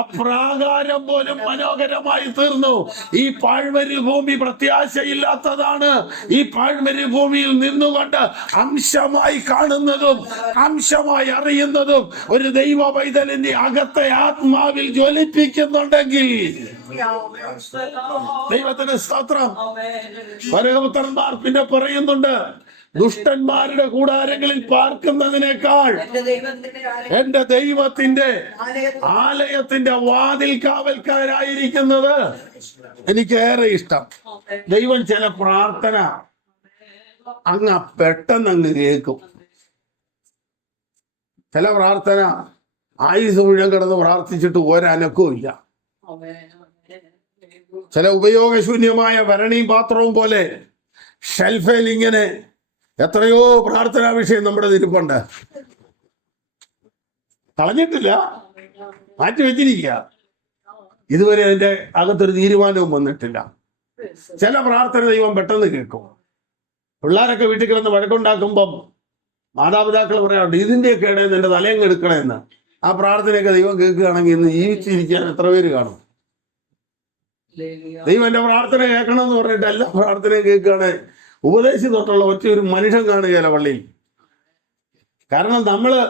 അപ്രാകാരം പോലും മനോഹരമായി തീർന്നു. ഈ പാഴ്മരു ഭൂമി പ്രത്യാശയില്ലാത്തതാണ്. ഈ പാഴ്മരു ഭൂമിയിൽ നിന്നുകൊണ്ട് അംശമായി കാണുന്നതും അംശമായി അറിയുന്നതും ഒരു ദൈവ പൈതലിന്റെ അകത്തെ ആത്മാവിൽ ജ്വലിപ്പിക്കുന്നുണ്ടെങ്കിൽ ദൈവത്തിന് സ്തോത്രം. പരമപുത്രന്മാർ പിന്നെ പറയുന്നുണ്ട്, ദുഷ്ടന്മാരുടെ കൂടാരങ്ങളിൽ പാർക്കുന്നതിനേക്കാൾ എന്റെ ദൈവത്തിന്റെ ആലയത്തിന്റെ വാതിൽ കാവൽക്കാരായിരിക്കുന്നത് എനിക്കേറെ ഇഷ്ടം. ദൈവം ചില പ്രാർത്ഥന അങ്ങ് പെട്ടെന്ന് കേൾക്കും. ചില പ്രാർത്ഥന ആയുസ് മുഴുവൻ കിടന്ന് പ്രാർത്ഥിച്ചിട്ട് ഒരനക്കവും ഇല്ല. ചില ഉപയോഗശൂന്യമായ ഭരണീ പാത്രവും പോലെ ഷെൽഫേൽ ഇങ്ങനെ എത്രയോ പ്രാർത്ഥനാ വിഷയം നമ്മുടെ ഇരിപ്പുണ്ട്, കളഞ്ഞിട്ടില്ല, മാറ്റി വെച്ചിരിക്കുക. ഇതുവരെ അതിന്റെ അകത്തൊരു തീരുമാനവും വന്നിട്ടില്ല. ചില പ്രാർത്ഥന ദൈവം പെട്ടെന്ന് കേൾക്കും. പിള്ളേരൊക്കെ വീട്ടിൽ കിടന്ന് വഴക്കുണ്ടാക്കുമ്പം മാതാപിതാക്കൾ പറയാറുണ്ട്, ഇതിന്റെയൊക്കെ ഇടയിൽ എന്റെ തലയങ്ങ് എടുക്കണമെന്ന്. ആ പ്രാർത്ഥനയൊക്കെ ദൈവം കേൾക്കുകയാണെങ്കിൽ ഇന്ന് ജീവിച്ചിരിക്കാൻ എത്ര പേര് കാണും? ദൈവം എന്റെ പ്രാർത്ഥന കേൾക്കണം എന്ന് പറഞ്ഞിട്ട് എല്ലാ പ്രാർത്ഥനയും കേൾക്കുകയാണ്. ഉപദേശി തൊട്ടുള്ള ഒറ്റ ഒരു മനുഷ്യൻ കാണുകയല്ല പള്ളിയിൽ. കാരണം നമ്മള്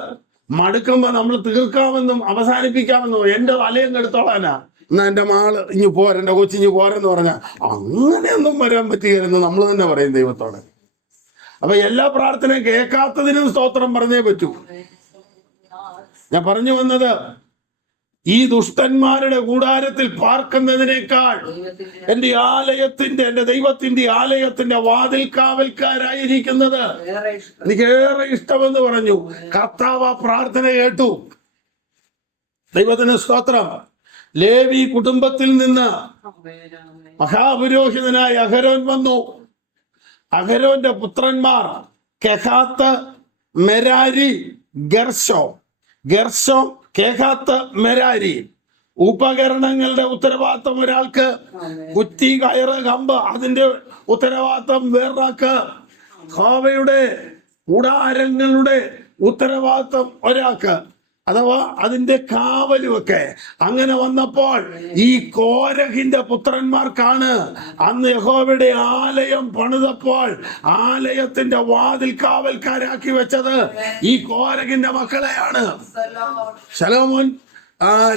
മടുക്കുമ്പോ നമ്മൾ തീർക്കാമെന്നും അവസാനിപ്പിക്കാമെന്നും എന്റെ തലയും എടുത്തോളാനാ, എന്നാ എന്റെ മാള് ഇഞ്ഞു പോര, എന്റെ കൊച്ചിഞ്ഞു പോരെന്ന് പറഞ്ഞാൽ അങ്ങനെയൊന്നും വരാൻ പറ്റുകയെന്ന് നമ്മൾ തന്നെ പറയും ദൈവത്തോടെ. അപ്പൊ എല്ലാ പ്രാർത്ഥനയും കേൾക്കാത്തതിനും സ്തോത്രം പറഞ്ഞേ പറ്റൂ. ഞാൻ പറഞ്ഞു വന്നത്, ഈ ദുഷ്ടന്മാരുടെ കൂടാരത്തിൽ പാർക്കുന്നതിനേക്കാൾ എന്റെ ദൈവത്തിന്റെ ആലയത്തിന്റെ വാതിൽ കാവൽക്കാരായിരിക്കുന്നത് ഏറെ ഇഷ്ടം. എനിക്കേറെ ഇഷ്ടമെന്ന് പറഞ്ഞു. കർത്താവ് ആ പ്രാർത്ഥന കേട്ടു. ദൈവത്തിന് സ്തോത്രം. ലേവി കുടുംബത്തിൽ നിന്ന് ആമേൻ, ആമേൻ. മഹാപുരോഹിതനായ അഹരോൻ വന്നു. അഹരോന്റെ പുത്രന്മാർ കെഹാത്ത്, മെരാരി, ഗെർശോം. കെഹാത്ത്, മെരാരി. ഉപകരണങ്ങളുടെ ഉത്തരവാദിത്വം ഒരാൾക്ക്, ആമേൻ. കുറ്റി, കയറ്, കമ്പ് അതിന്റെ ഉത്തരവാദിത്വം വേറൊരാൾക്ക്, യഹോവയുടെ കൂടാരങ്ങളുടെ ഉത്തരവാദിത്വം ഒരാൾക്ക്, അഥവാ അതിന്റെ കാവലുമൊക്കെ. അങ്ങനെ വന്നപ്പോൾ ഈ കോരഹിന്റെ പുത്രന്മാർക്കാണ് അന്ന് യഹോവയുടെ ആലയം പണിതപ്പോൾ ആലയത്തിന്റെ വാതിൽ കാവൽക്കാരാക്കി വെച്ചത് ഈ കോരഹിന്റെ മക്കളെയാണ്. ശലോമോൻ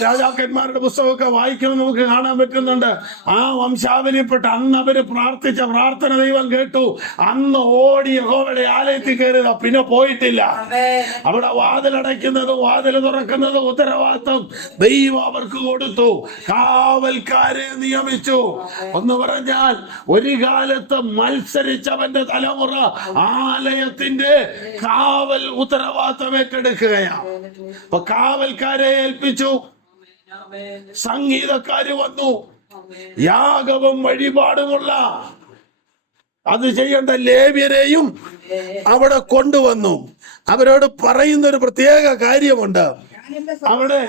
രാജാക്കന്മാരുടെ പുസ്തകമൊക്കെ വായിക്കുമ്പോൾ നമുക്ക് കാണാൻ പറ്റുന്നുണ്ട്. ആ വംശാവലിപ്പെട്ട അന്ന് അവര് പ്രാർത്ഥിച്ച പ്രാർത്ഥന ദൈവം കേട്ടു. അന്ന് ഓടി യഹോവയുടെ ആലയത്തിൽ കയറുക, പിന്നെ പോയിട്ടില്ല. അവിടെ വാതിലടയ്ക്കുന്നതും വാതിൽ തുറക്കുന്നതും ഉത്തരവാദിത്വം ദൈവം അവർക്ക് കൊടുത്തു. കാവൽക്കാരെ നിയമിച്ചു. ഒന്ന് പറഞ്ഞാൽ ഒരു കാലത്ത് മത്സരിച്ചവന്റെ തലമുറ ആലയത്തിന്റെ കാവൽ ഉത്തരവാദിത്വം ഏറ്റെടുക്കുകയാണ്. അപ്പൊ കാവൽക്കാരെ ഏൽപ്പിച്ചു. സംഗീതക്കാര് വന്നു. യാഗവും വഴിപാടുമുള്ള അത് ചെയ്യേണ്ട ലേവ്യരെയും അവിടെ കൊണ്ടുവന്നു. അവരോട് പറയുന്ന ഒരു പ്രത്യേക കാര്യമുണ്ട്. അവിടെ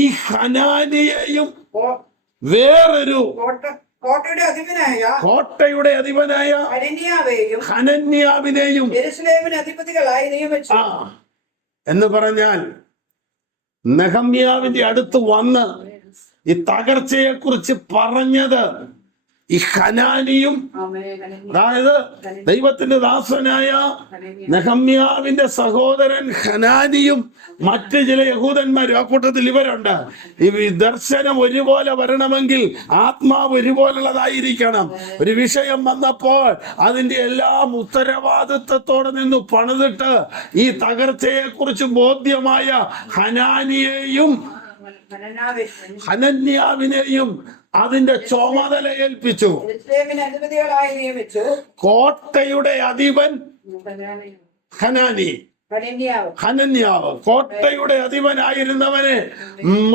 ഈ ഹനാനിയെയും വേറൊരു കോട്ടയുടെ അധിപനായ ഹനന്യാവിനെയും അധിപതികളായി നിയമിച്ചു. എന്ന് പറഞ്ഞാൽ നെഹമ്യാവിന്റെ അടുത്ത് വന്ന് ഈ തകർച്ചയെ കുറിച്ച് പറഞ്ഞത് ഈ ഹനാനിയും, അതായത് ദൈവത്തിന്റെ ദാസനായ നെഹമ്യാവിന്റെ സഹോദരൻ ഹനാനിയും മറ്റ് ചില യഹൂദന്മാരും, ആ കൂട്ടത്തിൽ ഇവരുണ്ട്. ഈ ദർശനം ഒരുപോലെ വരണമെങ്കിൽ ആത്മാവ് ഒരുപോലുള്ളതായിരിക്കണം. ഒരു വിഷയം വന്നപ്പോൾ അതിന്റെ എല്ലാം ഉത്തരവാദിത്വത്തോടെ നിന്ന് പണിതിട്ട് ഈ തകർച്ചയെ കുറിച്ച് ബോധ്യമായ ഹനന്യാവിനെയും അതിന്റെ ചുമതല ഏൽപ്പിച്ചു. കോട്ടയുടെ അധിപൻ ഹനന്യാവ് കോട്ടയുടെ അധിപനായിരുന്നവനെ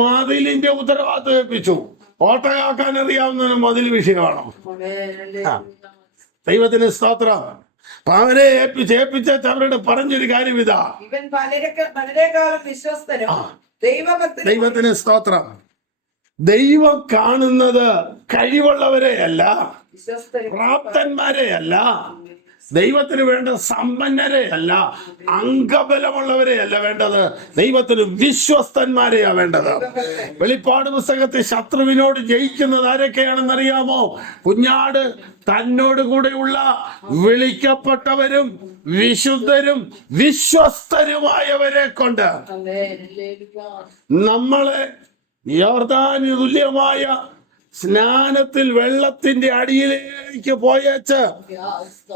മതിലിന്റെ ഉത്തരവാദിത്വം ഏൽപ്പിച്ചു. കോട്ട കാക്കാൻ അറിയാവുന്ന മതിൽ വിഷയമാണോ? ദൈവത്തിന് സ്തോത്രം. അപ്പൊ അവരെ ഏൽപ്പിച്ച അവരുടെ പറഞ്ഞൊരു കാര്യം ഇതാ, ഇവൻ പലരെക്കാളും വിശ്വസ്തനും ദൈവത്തിന് സ്തോത്രം. ദൈവം കാണുന്നത് കഴിവുള്ളവരെയല്ല, പ്രാപ്തന്മാരെയല്ല, ദൈവത്തിന് വേണ്ട സമ്പന്നരെയല്ല, അംഗബലമുള്ളവരെയല്ല വേണ്ടത്. ദൈവത്തിന് വിശ്വസ്തന്മാരെയാ വേണ്ടത്. വെളിപ്പാട് പുസ്തകത്തിൽ ശത്രുവിനോട് ജയിക്കുന്നത് ആരൊക്കെയാണെന്നറിയാമോ? കുഞ്ഞാട് തന്നോട് കൂടെയുള്ള വിളിക്കപ്പെട്ടവരും വിശുദ്ധരും വിശ്വസ്തരുമായവരെ കൊണ്ട് നമ്മളെ യോർദാന് തുല്യമായ സ്നാനത്തിൽ വെള്ളത്തിന്റെ അടിയിലേക്ക് പോയച്ച്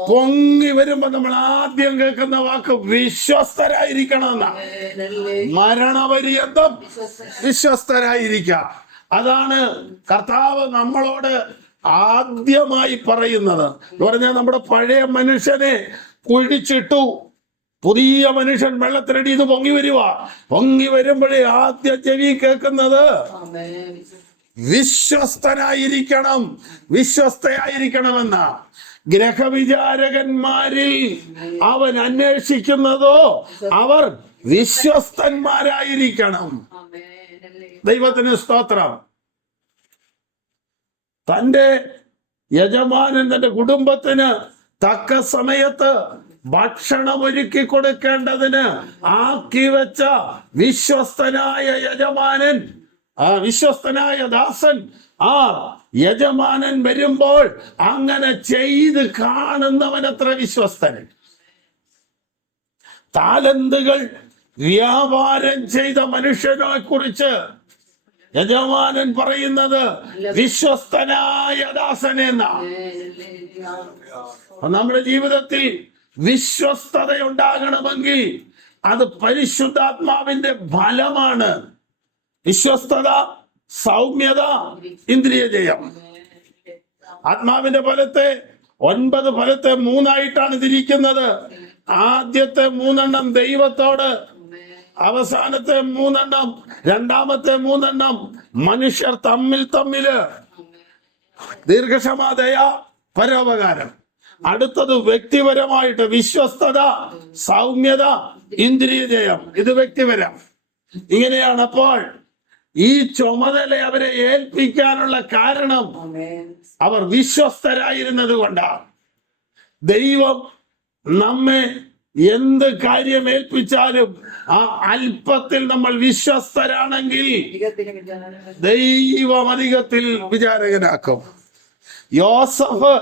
പൊങ്ങി വരുമ്പോ നമ്മൾ ആദ്യം കേൾക്കുന്ന വാക്ക് വിശ്വസ്തരായിരിക്കണമെന്ന. മരണപര്യന്തം വിശ്വസ്തരായിരിക്കുക. അതാണ് കർത്താവ് നമ്മളോട് ആദ്യമായി പറയുന്നത്. എന്ന് പറഞ്ഞാൽ നമ്മുടെ പഴയ മനുഷ്യനെ കുഴിച്ചിട്ടു, പുതിയ മനുഷ്യൻ വെള്ളത്തിനടിയിൽ നിന്ന് പൊങ്ങി വരുമ്പോഴേ ആദ്യം ചെവി കേൾക്കുന്നത് വിശ്വസ്തയായിരിക്കണമെന്ന. ഗ്രഹവിചാരകന്മാരിൽ അവൻ അന്വേഷിക്കുന്നതോ അവർ വിശ്വസ്തന്മാരായിരിക്കണം. ദൈവത്തിന് സ്തോത്രം. തന്റെ യജമാനൻ തന്റെ കുടുംബത്തിന് തക്ക സമയത്ത് ഭക്ഷണം ഒരുക്കി കൊടുക്കേണ്ടതിന് ആക്കി വെച്ച വിശ്വസ്തനായ യജമാനൻ, ആ വിശ്വസ്തനായ ദാസൻ, ആ യജമാനൻ വരുമ്പോൾ അങ്ങനെ ചെയ്ത് കാണുന്നവനത്ര വിശ്വസ്തൻ. താലന്തുകൾ വ്യാപാരം ചെയ്ത മനുഷ്യനെ കുറിച്ച് യജമാനൻ പറയുന്നത് വിശ്വസ്തനായ ദാസനെന്ന. നമ്മുടെ ജീവിതത്തിൽ വിശ്വസ്തത ഉണ്ടാകണമെങ്കിൽ അത് പരിശുദ്ധാത്മാവിന്റെ ഫലമാണ്. വിശ്വസ്തത, സൗമ്യത, ഇന്ദ്രിയ ജയം. ആത്മാവിന്റെ ഫലത്തെ 9 ഫലത്തെ 3ആയിട്ടാണ് തിരിക്കുന്നത്. ആദ്യത്തെ 3 ദൈവത്തോട്, അവസാനത്തെ 3 രണ്ടാമത്തെ 3 മനുഷ്യർ തമ്മില്. ദീർഘക്ഷമ, ദയ, പരോപകാരം. അടുത്തത് വ്യക്തിപരമായിട്ട് വിശ്വസ്തത, സൗമ്യത, ഇന്ദ്രിയ ജയം. ഇത് വ്യക്തിപരം. ഇങ്ങനെയാണ്. അപ്പോൾ ഈ ചുമതല അവരെ ഏൽപ്പിക്കാനുള്ള കാരണം അവർ വിശ്വസ്തരായിരുന്നത് കൊണ്ടാണ്. ദൈവം നമ്മെ എന്ത് കാര്യം ഏൽപ്പിച്ചാലും ആ അല്പത്തിൽ നമ്മൾ വിശ്വസ്തരാണെങ്കിൽ ദൈവം അധികത്തിൽ വിചാരകനാക്കും. യോസഫ്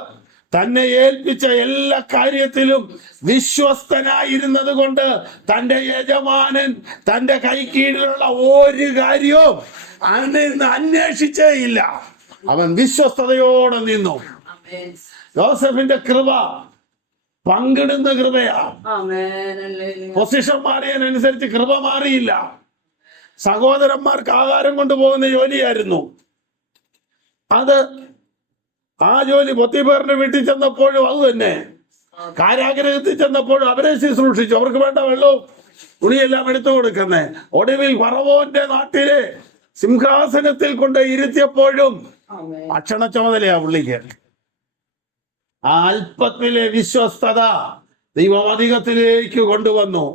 തന്നെ ഏൽപ്പിച്ച എല്ലാ കാര്യത്തിലും വിശ്വസ്തനായിരുന്നത് കൊണ്ട് തന്റെ യജമാനൻ തന്റെ കൈക്കീഴിലുള്ള ഒരു കാര്യവും അന്വേഷിച്ചേ ഇല്ല. അവൻ വിശ്വസ്തയോടെ നിന്നു. യോസഫിന്റെ കൃപ പങ്കിടുന്ന കൃപയാ. പൊസിഷൻ മാറിയതിനനുസരിച്ച് കൃപ മാറിയില്ല. സഹോദരന്മാർക്ക് ആഹാരം കൊണ്ടുപോകുന്ന ജോലിയായിരുന്നു അത്. ആ ജോലി പൊത്തിഫേറിന്റെ വീട്ടിൽ ചെന്നപ്പോഴും അത് തന്നെ. കാരാഗ്രഹത്തിൽ ചെന്നപ്പോഴും അവരെ ശുശ്രൂഷിച്ചു. അവർക്ക് വേണ്ട വെള്ളവും തുണിയെല്ലാം എടുത്തു കൊടുക്കുന്നേ. ഒടുവിൽ ഫറവോന്റെ നാട്ടിലെ സിംഹാസനത്തിൽ കൊണ്ട് ഇരുത്തിയപ്പോഴും ഭക്ഷണ ചുമതലയാ പുള്ളിക്ക്. ആ അല്പത്തിലെ വിശ്വസ്തത ദൈവം അധികത്തിലേക്ക് കൊണ്ടുവന്നു.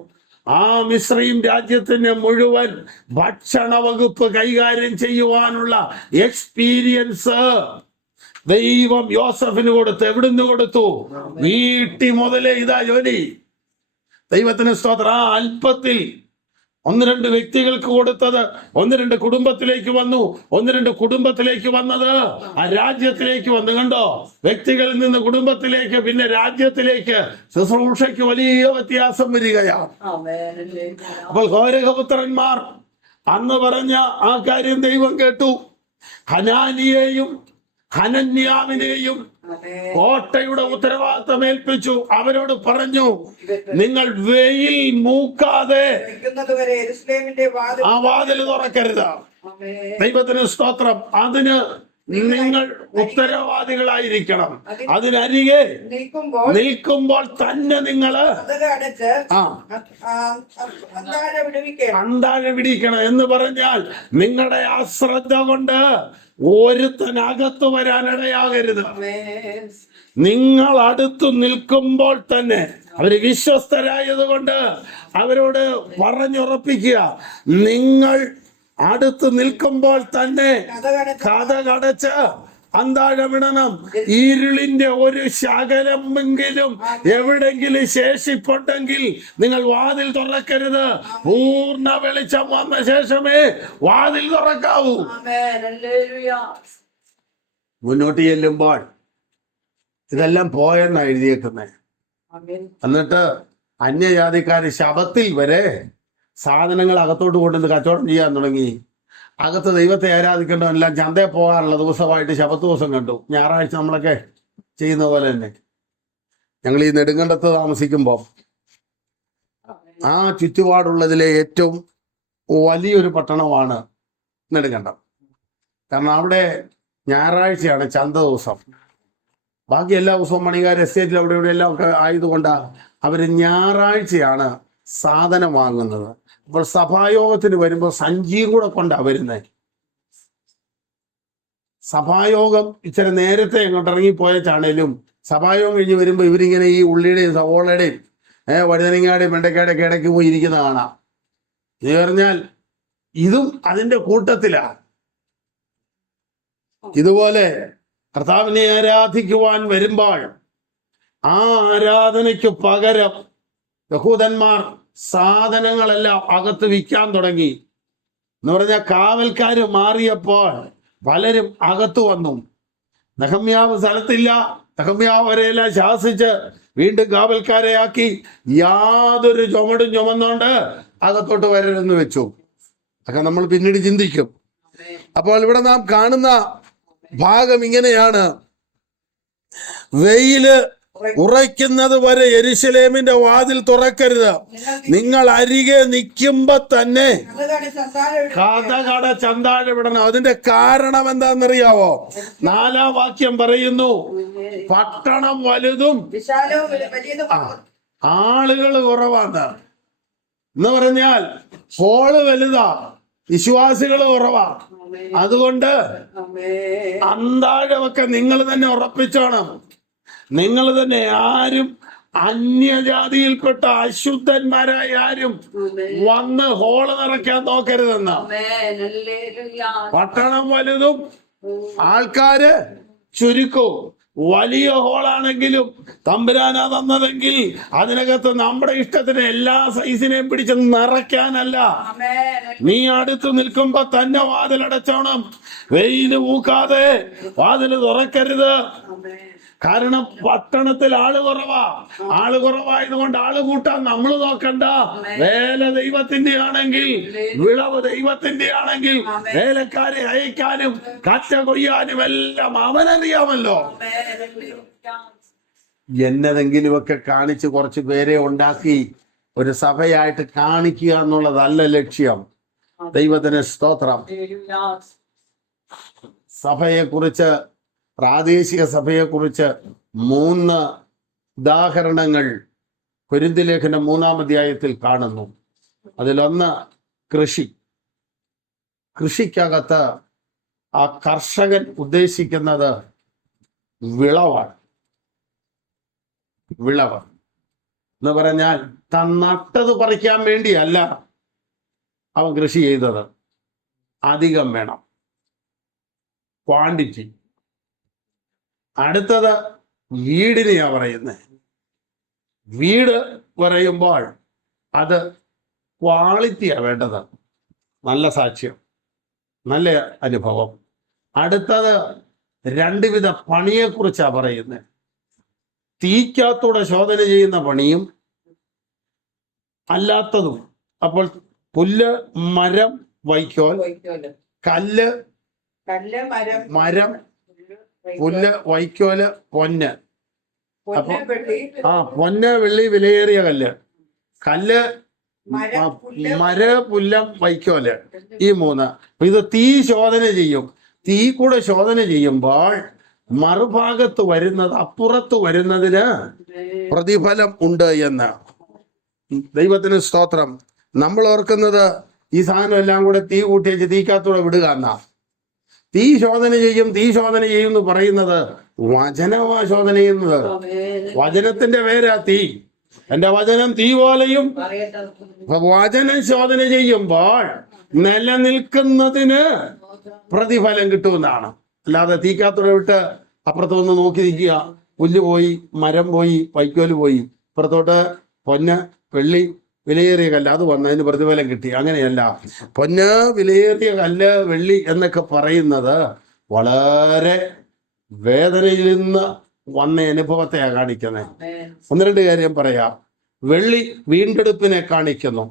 ആ മിസ്രയീം രാജ്യത്തിന് മുഴുവൻ ഭക്ഷണ വകുപ്പ് കൈകാര്യം ചെയ്യുവാനുള്ള എക്സ്പീരിയൻസ് ദൈവം യോസഫിന് കൊടുത്തു. എവിടുന്ന് കൊടുത്തു? വീട്ടിൽ മുതലേ ഇതാ ജോലി. ദൈവത്തിന് സ്തോത്രം. ആ അല്പത്തിൽ 1-2 വ്യക്തികൾക്ക് കൊടുത്തത് 1-2 കുടുംബത്തിലേക്ക് വന്നു. 1-2 കുടുംബത്തിലേക്ക് വന്നത് ആ രാജ്യത്തിലേക്ക് വന്നു. കണ്ടോ? വ്യക്തികളിൽ നിന്ന് കുടുംബത്തിലേക്ക്, പിന്നെ രാജ്യത്തിലേക്ക്. ശുശ്രൂഷയ്ക്ക് വലിയ വ്യത്യാസം വരികയാണ്. അപ്പോൾ കോരഹപുത്രന്മാർ അന്ന് പറഞ്ഞ ആ കാര്യം ദൈവം കേട്ടു. ഹനാനിയെയും ഹനന്യാവിനെയും കോട്ടയുടെ ഉത്തരവാദിത്തം ഏൽപ്പിച്ചു. അവരോട് പറഞ്ഞു, നിങ്ങൾ വെയിൽ മൂക്കാതെ ആ വാതിൽ തുറക്കരുത്. ദൈവത്തിന് സ്തോത്രം. അതിന് നിങ്ങൾ ഉത്തരവാദികളായിരിക്കണം. അതിനരികെ നിൽക്കുമ്പോൾ തന്നെ നിങ്ങള് അന്താഴ പിടിക്കണം. എന്ന് പറഞ്ഞാൽ നിങ്ങളുടെ അശ്രദ്ധ കൊണ്ട് ഒരുത്തനകത്ത് വരാനിടയാകരുത്. നിങ്ങൾ അടുത്ത് നിൽക്കുമ്പോൾ തന്നെ അവര് വിശ്വസ്തരായത് കൊണ്ട് അവരോട് പറഞ്ഞുറപ്പിക്കുക, നിങ്ങൾ അടുത്ത് നിൽക്കുമ്പോൾ തന്നെ കതകടച്ച് അന്താഴമിടണം. ഇരുളിന്റെ ഒരു ശകലമെങ്കിലും എവിടെങ്കിലും ശേഷിപ്പുണ്ടെങ്കിൽ നിങ്ങൾ വാതിൽ തുറക്കരുത്. പൂർണ്ണ വെളിച്ചം വന്ന ശേഷമേ വാതിൽ തുറക്കാവൂ. മുന്നോട്ട് ചെല്ലുമ്പോൾ ഇതെല്ലാം പോയെന്നാ എഴുതിയേക്കുന്നത്. എന്നിട്ട് അന്യജാതിക്കാര് ശബത്തിൽ വരെ സാധനങ്ങൾ അകത്തോട്ട് കൊണ്ടുവന്ന് കച്ചവടം ചെയ്യാൻ തുടങ്ങി. അകത്ത് ദൈവത്തെ ആരാധിക്കേണ്ടവരെല്ലാം ചന്തയിൽ പോകാറുള്ള ദിവസമായിട്ട് ശബത്ത് ദിവസം കണ്ടു. ഞായറാഴ്ച നമ്മളൊക്കെ ചെയ്യുന്ന പോലെ തന്നെ. ഞങ്ങൾ ഈ നെടുങ്കണ്ടത്ത് താമസിക്കുമ്പോൾ ആ ചുറ്റുപാടുള്ളതിലെ ഏറ്റവും വലിയൊരു പട്ടണമാണ് നെടുങ്കണ്ടം. കാരണം അവിടെ ഞായറാഴ്ചയാണ് ചന്ത ദിവസം. ബാക്കി എല്ലാ ദിവസവും മണികാർ എസ്റ്റേറ്റിൽ അവിടെ ഇവിടെ എല്ലാം ഒക്കെ ആയതുകൊണ്ടാണ് അവർ ഞായറാഴ്ചയാണ് സാധനം വാങ്ങുന്നത്. അപ്പോൾ സഭായോഗത്തിന് വരുമ്പോൾ സഞ്ചിയും കൂടെ കൊണ്ടാണ് വരുന്നത്. സഭായോഗം ഇച്ചിരി നേരത്തെ അങ്ങോട്ട് ഇറങ്ങിപ്പോയച്ചാണേലും സഭായോഗം കഴിഞ്ഞ് വരുമ്പോൾ ഇവരിങ്ങനെ ഈ ഉള്ളിയുടെയും സവോളയുടെയും വഴുതനങ്ങയുടെയും വെണ്ടയ്ക്കയുടെയൊക്കെ ഇടയ്ക്ക് പോയി ഇരിക്കുന്ന കാണാം. ഇത് പറഞ്ഞാൽ ഇതും അതിൻ്റെ കൂട്ടത്തിലാണ്. ഇതുപോലെ കർത്താവിനെ ആരാധിക്കുവാൻ വരുമ്പോൾ ആ ആരാധനയ്ക്ക് പകരം യഹൂദന്മാർ സാധനങ്ങളെല്ലാം അകത്ത് വിൽക്കാൻ തുടങ്ങി. എന്ന് പറഞ്ഞാൽ കാവൽക്കാര് മാറിയപ്പോൾ പലരും അകത്ത് വന്നു. നെഹമ്യാവ് സ്ഥലത്തില്ല. നെഹമ്യാവ് അവരെല്ലാം ശാസിച്ച് വീണ്ടും കാവൽക്കാരെ ആക്കി യാതൊരു ചുമടും ചുമന്നുകൊണ്ട് അകത്തോട്ട് വരരുതെന്ന് വെച്ചു. അതൊക്കെ നമ്മൾ പിന്നീട് ചിന്തിക്കും. അപ്പോൾ ഇവിടെ നാം കാണുന്ന ഭാഗം ഇങ്ങനെയാണ്. വെയില് ഉറയ്ക്കുന്നത് വരെ യെരൂശലേമിന്റെ വാതിൽ തുറക്കരുത്. നിങ്ങൾ അരികെ നിൽക്കുമ്പോ തന്നെ കഥകട ചന്താഴ വിടണം. അതിന്റെ കാരണം എന്താണെന്നറിയാവോ? 4-ാം വാക്യം പറയുന്നു, പട്ടണം വലുതും വിശാലവും വലിയതും ആളുകൾ കുറവാണ്. എന്ന് പറഞ്ഞാൽ ഹോള് വലുതാ, വിശ്വാസികൾ കുറവാ. അതുകൊണ്ട് അന്താഴമൊക്കെ നിങ്ങൾ തന്നെ ഉറപ്പിച്ചോണം. നിങ്ങൾ തന്നെ, ആരും അന്യജാതിയിൽപ്പെട്ട അശുദ്ധന്മാരായ ആരും വന്ന് ഹോള് നിറയ്ക്കാൻ നോക്കരുതെന്ന്. പട്ടണം വലുതും ആൾക്കാര് ചുരുക്കവും. വലിയ ഹോളാണെങ്കിലും തമ്പുരാനാ തന്നതെങ്കിൽ അതിനകത്ത് നമ്മുടെ ഇഷ്ടത്തിന് എല്ലാ സൈസിനെയും പിടിച്ച് നിറയ്ക്കാനല്ല. നീ അടുത്ത് നിൽക്കുമ്പോ തന്നെ വാതിലടച്ചോണം. വെയില് പൂക്കാതെ വാതില് തുറക്കരുത്. കാരണം പട്ടണത്തിൽ ആള് കുറവാ. ആള് കുറവായതുകൊണ്ട് ആള് കൂട്ടാൻ നമ്മൾ നോക്കണ്ട. വേല ദൈവത്തിന്റെ ആണെങ്കിൽ, വിളവ് ദൈവത്തിന്റെ ആണെങ്കിൽ വേലക്കാരെ അയക്കാനും കറ്റ കൊയ്യാനും എല്ലാം അവനറിയാമല്ലോ. എന്നതെങ്കിലുമൊക്കെ കാണിച്ച് കുറച്ച് പേരെ ഉണ്ടാക്കി ഒരു സഭയായിട്ട് കാണിക്കുക എന്നുള്ളതല്ല ലക്ഷ്യം. ദൈവത്തിന് സ്തോത്രം. സഭയെക്കുറിച്ച്, പ്രാദേശിക സഭയെക്കുറിച്ച് 3 ഉദാഹരണങ്ങൾ കൊരിന്ത്യർ ലേഖനം 3-ാം അധ്യായത്തിൽ കാണുന്നു. അതിലൊന്ന് കൃഷി. കൃഷിക്കകത്ത് ആ കർഷകൻ ഉദ്ദേശിക്കുന്നത് വിളവാണ്. വിളവ് എന്ന് പറഞ്ഞാൽ താൻ നട്ടത് പറിക്കാൻ വേണ്ടിയല്ല അവൻ കൃഷി ചെയ്തത്. അധികം വേണം, ക്വാണ്ടിറ്റി. അടുത്തത് വീടിനെയാ പറയുന്നത്. വീട് പറയുമ്പോൾ അത് ക്വാളിറ്റിയാ വേണ്ടത്. നല്ല സാക്ഷ്യം, നല്ല അനുഭവം. അടുത്തത് 2 വിധ പണിയെക്കുറിച്ചാ പറയുന്നത്. തീക്കകത്തൂടെ ശോധന ചെയ്യുന്ന പണിയും അല്ലാത്തതും. അപ്പോൾ പുല്ല്, മരം, വൈക്കോൽ, കല്ല്, മരം, പുല്ല്, വൈക്കോല്, പൊന്ന്. അപ്പൊ പൊന്ന്, വെള്ളി, വിലയേറിയ കല്ല്. കല്ല്, മര, പുല്ലം, വൈക്കോല്, ഈ 3. ഇത് തീ ശോധന ചെയ്യും. തീ കൂടെ ശോധന ചെയ്യുമ്പോൾ മറുഭാഗത്ത് വരുന്നത് അപ്പുറത്ത് വരുന്നതിന് പ്രതിഫലം ഉണ്ട് എന്ന്. ദൈവത്തിന് സ്തോത്രം. നമ്മൾ ഓർക്കുന്നത് ഈ സാധനം എല്ലാം കൂടെ തീ കൂട്ടി വെച്ച് തീക്കകത്തൂടെ വിടുക എന്നാ. തീ ശോധന ചെയ്യും, തീ ശോധന ചെയ്യും എന്ന് പറയുന്നത് വചനമാ ശോധന ചെയ്യുന്നത്. വചനത്തിന്റെ പേരാ തീ. എന്റെ വചനം തീ പോലെയും. വചനം ശോധന ചെയ്യുമ്പോൾ നിലനിൽക്കുന്നതിന് പ്രതിഫലം കിട്ടുമെന്നാണ്. അല്ലാതെ തീക്കകത്തൂടെ വിട്ട് അപ്പുറത്തൊന്ന് നോക്കി നിൽക്കുക. പുല്ല് പോയി, മരം പോയി, വൈക്കോല് പോയി, അപ്പുറത്തോട്ട് പൊന്ന്, വെള്ളി, വിലയേറിയ കല്ല്, അത് വന്നതിന് പ്രതിഫലം കിട്ടി. അങ്ങനെയല്ല. പൊന്ന്, വിലയേറിയ കല്ല്, വെള്ളി എന്നൊക്കെ പറയുന്നത് വളരെ വേദനയിൽ നിന്ന് വന്ന അനുഭവത്തെയാണ് കാണിക്കുന്നത്. 1-2 കാര്യം പറയാം. വെള്ളി വീണ്ടെടുപ്പിനെ കാണിക്കുന്നു.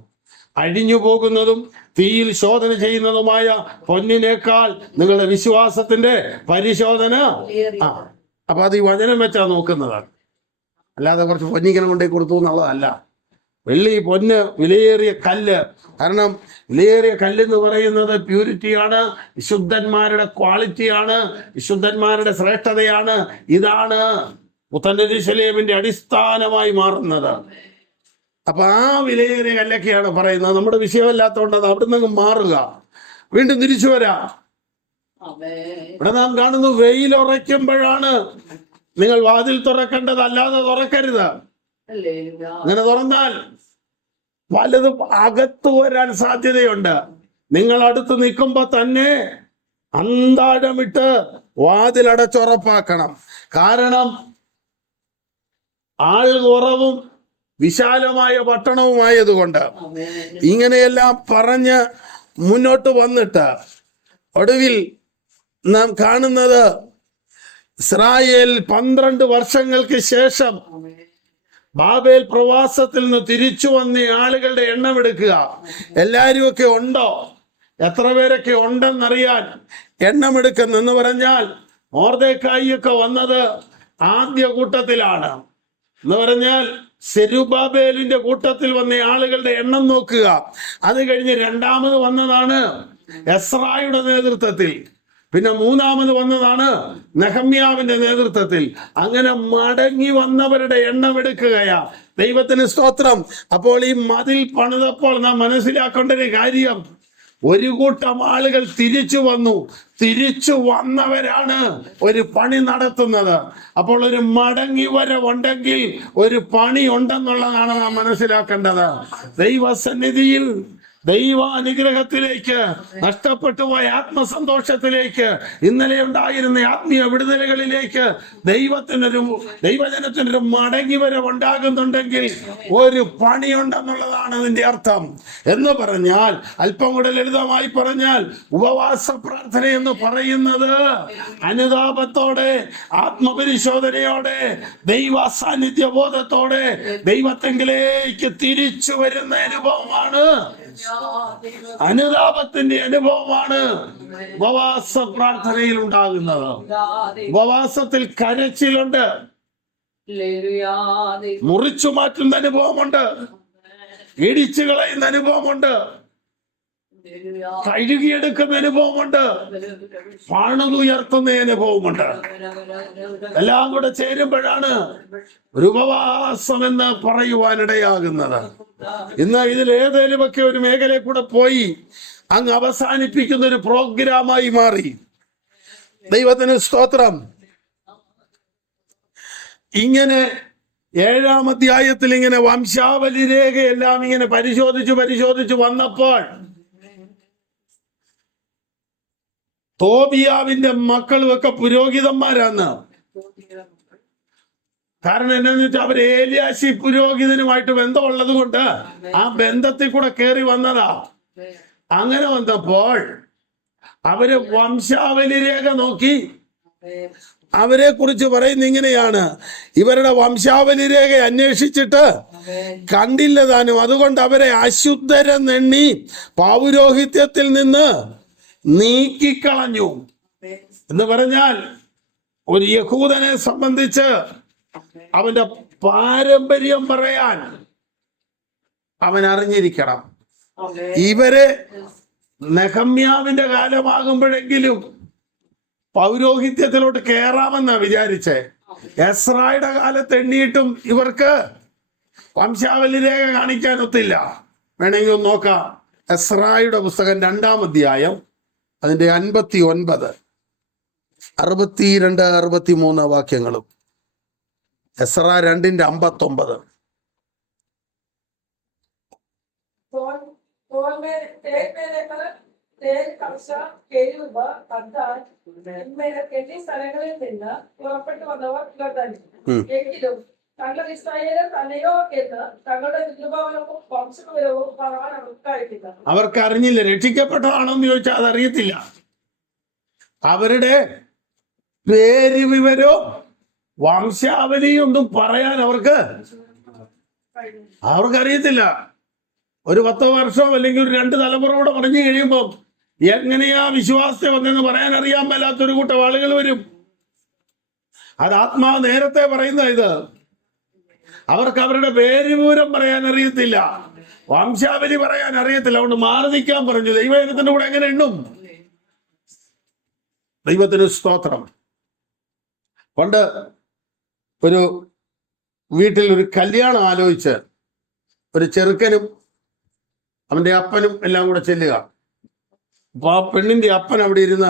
അഴിഞ്ഞു പോകുന്നതും തീയിൽ ശോധന ചെയ്യുന്നതുമായ പൊന്നിനേക്കാൾ നിങ്ങളുടെ വിശ്വാസത്തിന്റെ പരിശോധന. അപ്പൊ അത് ഈ വചനം വെച്ചാ നോക്കുന്നത്. അല്ലാതെ കുറച്ച് പൊന്നിക്കണം കൊണ്ടേ കൊടുത്തു എന്നുള്ളതല്ല. വെള്ളി, പൊന്ന്, വിലയേറിയ കല്ല്. കാരണം വിലയേറിയ കല്ലെന്ന് പറയുന്നത് പ്യൂരിറ്റിയാണ്, വിശുദ്ധന്മാരുടെ ക്വാളിറ്റിയാണ്, വിശുദ്ധന്മാരുടെ ശ്രേഷ്ഠതയാണ്. ഇതാണ് പുത്തൻ യെരൂശലേമിന്റെ അടിസ്ഥാനമായി മാറുന്നത്. അപ്പൊ ആ വിലയേറിയ കല്ലൊക്കെയാണ് പറയുന്നത്. നമ്മുടെ വിഷയമല്ലാത്തതുകൊണ്ട് അവിടെ നിന്ന് മാറുക, വീണ്ടും തിരിച്ചു വരാം. ഇവിടെ നാം കാണുന്നു, വെയിലുറയ്ക്കുമ്പോഴാണ് നിങ്ങൾ വാതിൽ തുറക്കേണ്ടത്, അല്ലാതെ തുറക്കരുത്. അങ്ങനെ തുറന്നാൽ പലതും അകത്തു വരാൻ സാധ്യതയുണ്ട്. നിങ്ങൾ അടുത്ത് നിൽക്കുമ്പോ തന്നെ അന്താഴമിട്ട് വാതിലടച്ചുറപ്പാക്കണം. കാരണം ആൾ കുറവും വിശാലമായ പട്ടണവുമായതുകൊണ്ട്. ഇങ്ങനെയെല്ലാം പറഞ്ഞ് മുന്നോട്ട് വന്നിട്ട് ഒടുവിൽ നാം കാണുന്നത് ഇസ്രായേൽ 12 വർഷങ്ങൾക്ക് ശേഷം ബാബേൽ പ്രവാസത്തിൽ നിന്ന് തിരിച്ചു വന്ന ആളുകളുടെ എണ്ണം എടുക്കുക. എല്ലാവരും ഒക്കെ ഉണ്ടോ, എത്ര പേരൊക്കെ ഉണ്ടെന്നറിയാൻ എണ്ണമെടുക്കുന്നെന്ന് പറഞ്ഞാൽ മൊർദെഖായിയൊക്കെ വന്നത് ആദ്യ കൂട്ടത്തിലാണ്. എന്ന് പറഞ്ഞാൽ സെരുബാബേലിന്റെ കൂട്ടത്തിൽ വന്ന ആളുകളുടെ എണ്ണം നോക്കുക. അത് കഴിഞ്ഞ് രണ്ടാമത് വന്നതാണ് എസ്രായുടെ നേതൃത്വത്തിൽ. പിന്നെ മൂന്നാമത് വന്നതാണ് നെഹമ്യാവിന്റെ നേതൃത്വത്തിൽ. അങ്ങനെ മടങ്ങി വന്നവരുടെ എണ്ണം എടുക്കുകയാ. ദൈവത്തിന് സ്തോത്രം. അപ്പോൾ ഈ മതിൽ പണിതപ്പോൾ നാം മനസ്സിലാക്കേണ്ട ഒരു കാര്യം, ഒരു കൂട്ടം ആളുകൾ തിരിച്ചു വന്നു. തിരിച്ചു വന്നവരാണ് ഒരു പണി നടത്തുന്നത്. അപ്പോൾ ഒരു മടങ്ങി വരവുണ്ടെങ്കിൽ ഒരു പണി ഉണ്ടെന്നുള്ളതാണ് നാം മനസ്സിലാക്കേണ്ടത്. ദൈവസന്നിധിയിൽ ദൈവാനുഗ്രഹത്തിലേക്ക്, നഷ്ടപ്പെട്ടു പോയ ആത്മസന്തോഷത്തിലേക്ക്, ഇന്നലെ ഉണ്ടായിരുന്ന ആത്മീയ വിടുതലുകളിലേക്ക് ദൈവജനത്തിനൊരു മടങ്ങി വരവുണ്ടാകുന്നുണ്ടെങ്കിൽ ഒരു പണിയുണ്ടെന്നുള്ളതാണ് അതിന്റെ അർത്ഥം. എന്ന് പറഞ്ഞാൽ, അല്പം കൂടെ ലളിതമായി പറഞ്ഞാൽ, ഉപവാസ പ്രാർത്ഥന എന്ന് പറയുന്നത് അനുതാപത്തോടെ, ആത്മപരിശോധനയോടെ, ദൈവ സാന്നിധ്യ ബോധത്തോടെ ദൈവത്തെങ്കിലേക്ക് തിരിച്ചു വരുന്ന അനുഭവമാണ്, അനുതാപത്തിന്റെ അനുഭവമാണ് ഉപവാസ പ്രാർത്ഥനയിൽ ഉണ്ടാകുന്നത്. ഉപവാസത്തിൽ കരച്ചിലുണ്ട്, മുറിച്ചു മാറ്റുന്ന അനുഭവമുണ്ട്, ഇടിച്ചു കളയുന്ന അനുഭവമുണ്ട്, കഴുകിയെടുക്കുന്ന അനുഭവമുണ്ട്, പണിതുയർത്തുന്ന അനുഭവമുണ്ട്. എല്ലാം കൂടെ ചേരുമ്പോഴാണ് ഒരു ഉപവാസം എന്ന് പറയുവാനിടയാകുന്നത്. ഇന്ന് ഇതിൽ ഏതേലുമൊക്കെ ഒരു മേഖലയിൽ കൂടെ പോയി അങ്ങ് അവസാനിപ്പിക്കുന്ന ഒരു പ്രോഗ്രാമായി മാറി. ദൈവത്തിന് സ്തോത്രം. ഇങ്ങനെ 7-ാം അധ്യായത്തിൽ ഇങ്ങനെ വംശാവലി രേഖയെല്ലാം ഇങ്ങനെ പരിശോധിച്ചു വന്നപ്പോൾ തോബിയാവിന്റെ മക്കളുമൊക്കെ പുരോഹിതന്മാരാണ്. കാരണം എന്താന്ന് വെച്ചാൽ അവർ ഏലിയാശി പുരോഹിതനുമായിട്ട് ബന്ധമുള്ളത് കൊണ്ട് ആ ബന്ധത്തിൽ കൂടെ കയറി വന്നതാ. അങ്ങനെ വന്നപ്പോൾ അവര് വംശാവലി രേഖ നോക്കി അവരെ കുറിച്ച് പറയുന്ന ഇങ്ങനെയാണ്: ഇവരുടെ വംശാവലി രേഖ അന്വേഷിച്ചിട്ട് കണ്ടില്ല താനും, അതുകൊണ്ട് അവരെ അശുദ്ധരെന്നെണ്ണി പൗരോഹിത്യത്തിൽ നിന്ന് നീക്കിക്കളഞ്ഞു. എന്ന് പറഞ്ഞാൽ ഒരു യഹൂദനെ സംബന്ധിച്ച് അവന്റെ പാരമ്പര്യം പറയാൻ അവൻ അറിഞ്ഞിരിക്കണം. ഇവരെ നെഹമ്യാവിന്റെ കാലമാകുമ്പോഴെങ്കിലും പൗരോഹിത്യത്തിലോട്ട് കയറാമെന്നാ വിചാരിച്ചേ. എസ്രായുടെ കാലത്ത് എണ്ണിയിട്ടും ഇവർക്ക് വംശാവലി രേഖ കാണിക്കാൻ ഒത്തില്ല. വേണമെങ്കിൽ ഒന്ന് നോക്കാം. എസ്രായുടെ പുസ്തകം 2-ാം അധ്യായം അതിന്റെ 59, 62, 63 വാക്യങ്ങളും. എസ്രാ 2-ന്റെ 59. സ്ഥലങ്ങളിൽ നിന്ന് പുറപ്പെട്ടു വന്നവർ ഇവർ തന്നെ. എങ്കിലും തങ്ങൾ ഇസ്രായേലർ തന്നെയോ എന്ന് തങ്ങളുടെ വിദ്യുഭവനവും വംശവിവരവും പറയാൻ അവർക്കായിട്ടില്ല. അവർക്ക് അറിഞ്ഞില്ല. രക്ഷിക്കപ്പെട്ടതാണോ എന്ന് ചോദിച്ചാൽ അതറിയത്തില്ല. അവരുടെ പേര് വിവരവും വംശാവലിയും ഒന്നും പറയാൻ അവർക്കറിയത്തില്ല. ഒരു 10 വർഷം അല്ലെങ്കിൽ ഒരു 2 തലമുറ കൂടെ പറഞ്ഞു കഴിയുമ്പോൾ എങ്ങനെയാ വിശ്വാസത്തെ വന്നെന്ന് പറയാൻ അറിയാൻ മേലാത്തൊരു കൂട്ടം ആളുകൾ വരും. അത് ആത്മാവ് നേരത്തെ പറയുന്ന ഇത്. അവർക്ക് അവരുടെ പേര് വിവരം പറയാൻ അറിയത്തില്ല, വംശാവലി പറയാൻ അറിയത്തില്ല. അതുകൊണ്ട് മാറി നിൽക്കാൻ പറഞ്ഞു. ദൈവജനത്തിന്റെ കൂടെ എങ്ങനെ എണ്ണും? ദൈവത്തിന് സ്തോത്രം. പണ്ട് ഒരു വീട്ടിൽ ഒരു കല്യാണം ആലോചിച്ച് ഒരു ചെറുക്കനും അവന്റെ അപ്പനും എല്ലാം കൂടെ ചെല്ലുക. അപ്പൊ ആ പെണ്ണിന്റെ അപ്പൻ അവിടെ ഇരുന്ന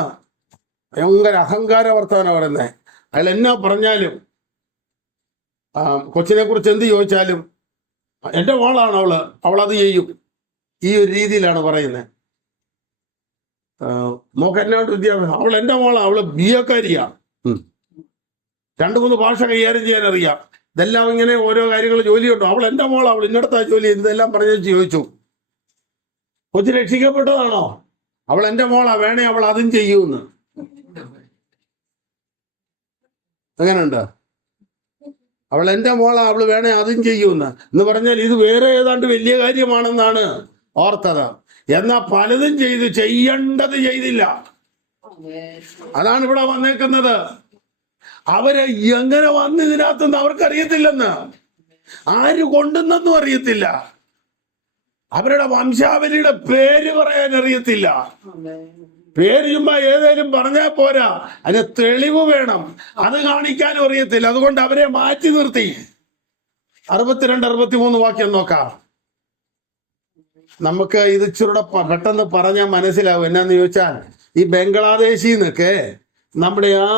ഭയങ്കര അഹങ്കാര വർത്തമാനം പറയുന്നത്. അയാൾ എന്നാ പറഞ്ഞാലും കൊച്ചിനെ കുറിച്ച് എന്ത് ചോദിച്ചാലും എൻ്റെ മോളാണ് അവളത് ചെയ്യും. ഈ ഒരു രീതിയിലാണ് പറയുന്നത്. മോക്ക് എന്നാണ്ട് വിദ്യാഭ്യാസം? അവൾ എൻ്റെ മോളാണ്, അവള് BA-ക്കാരിയാ, 2-3 ഭാഷ കൈകാര്യം ചെയ്യാൻ അറിയാം. ഇതെല്ലാം ഇങ്ങനെ ഓരോ കാര്യങ്ങൾ ജോലിയുണ്ടോ? അവൾ എൻ്റെ മോളാണ്, അവൾ ഇന്നടത്താ ജോലി, ഇതെല്ലാം പറഞ്ഞു ചോദിച്ചു. കൊച്ചു രക്ഷിക്കപ്പെട്ടതാണോ? അവൾ എൻ്റെ മോളാ, വേണേ അവൾ അതും ചെയ്യൂന്ന്. എങ്ങനെയുണ്ട്? അവൾ എൻ്റെ മോളാ, അവൾ വേണേ അതും ചെയ്യൂന്ന് എന്ന് പറഞ്ഞാൽ ഇത് വേറെ ഏതാണ്ട് വലിയ കാര്യമാണെന്നാണ് ഓർത്തത്. എന്നാൽ പലതും ചെയ്യേണ്ടത് ചെയ്തില്ല. അതാണ് ഇവിടെ വന്നേക്കുന്നത്. അവരെ എങ്ങനെ വന്ന് ഇതിനകത്തുനിന്ന് അവർക്കറിയത്തില്ലെന്ന്, ആര് കൊണ്ടുവന്നെന്നും അറിയത്തില്ല, അവരുടെ വംശാവലിയുടെ പേര് പറയാൻ അറിയത്തില്ല. പേര് ചുമ്മാ ഏതേലും പറഞ്ഞാൽ പോരാ, അതിന് തെളിവ് വേണം, അത് കാണിക്കാനും അറിയത്തില്ല. അതുകൊണ്ട് അവരെ മാറ്റി നിർത്തി. 62-63 വാക്യം നോക്കാം. നമുക്ക് ഇത് ഇച്ചിരൂടെ പെട്ടെന്ന് പറഞ്ഞാൽ മനസ്സിലാവും. എന്നാന്ന് ചോദിച്ചാൽ, ഈ ബംഗ്ലാദേശിൽ നിന്നൊക്കെ നമ്മുടെ ആ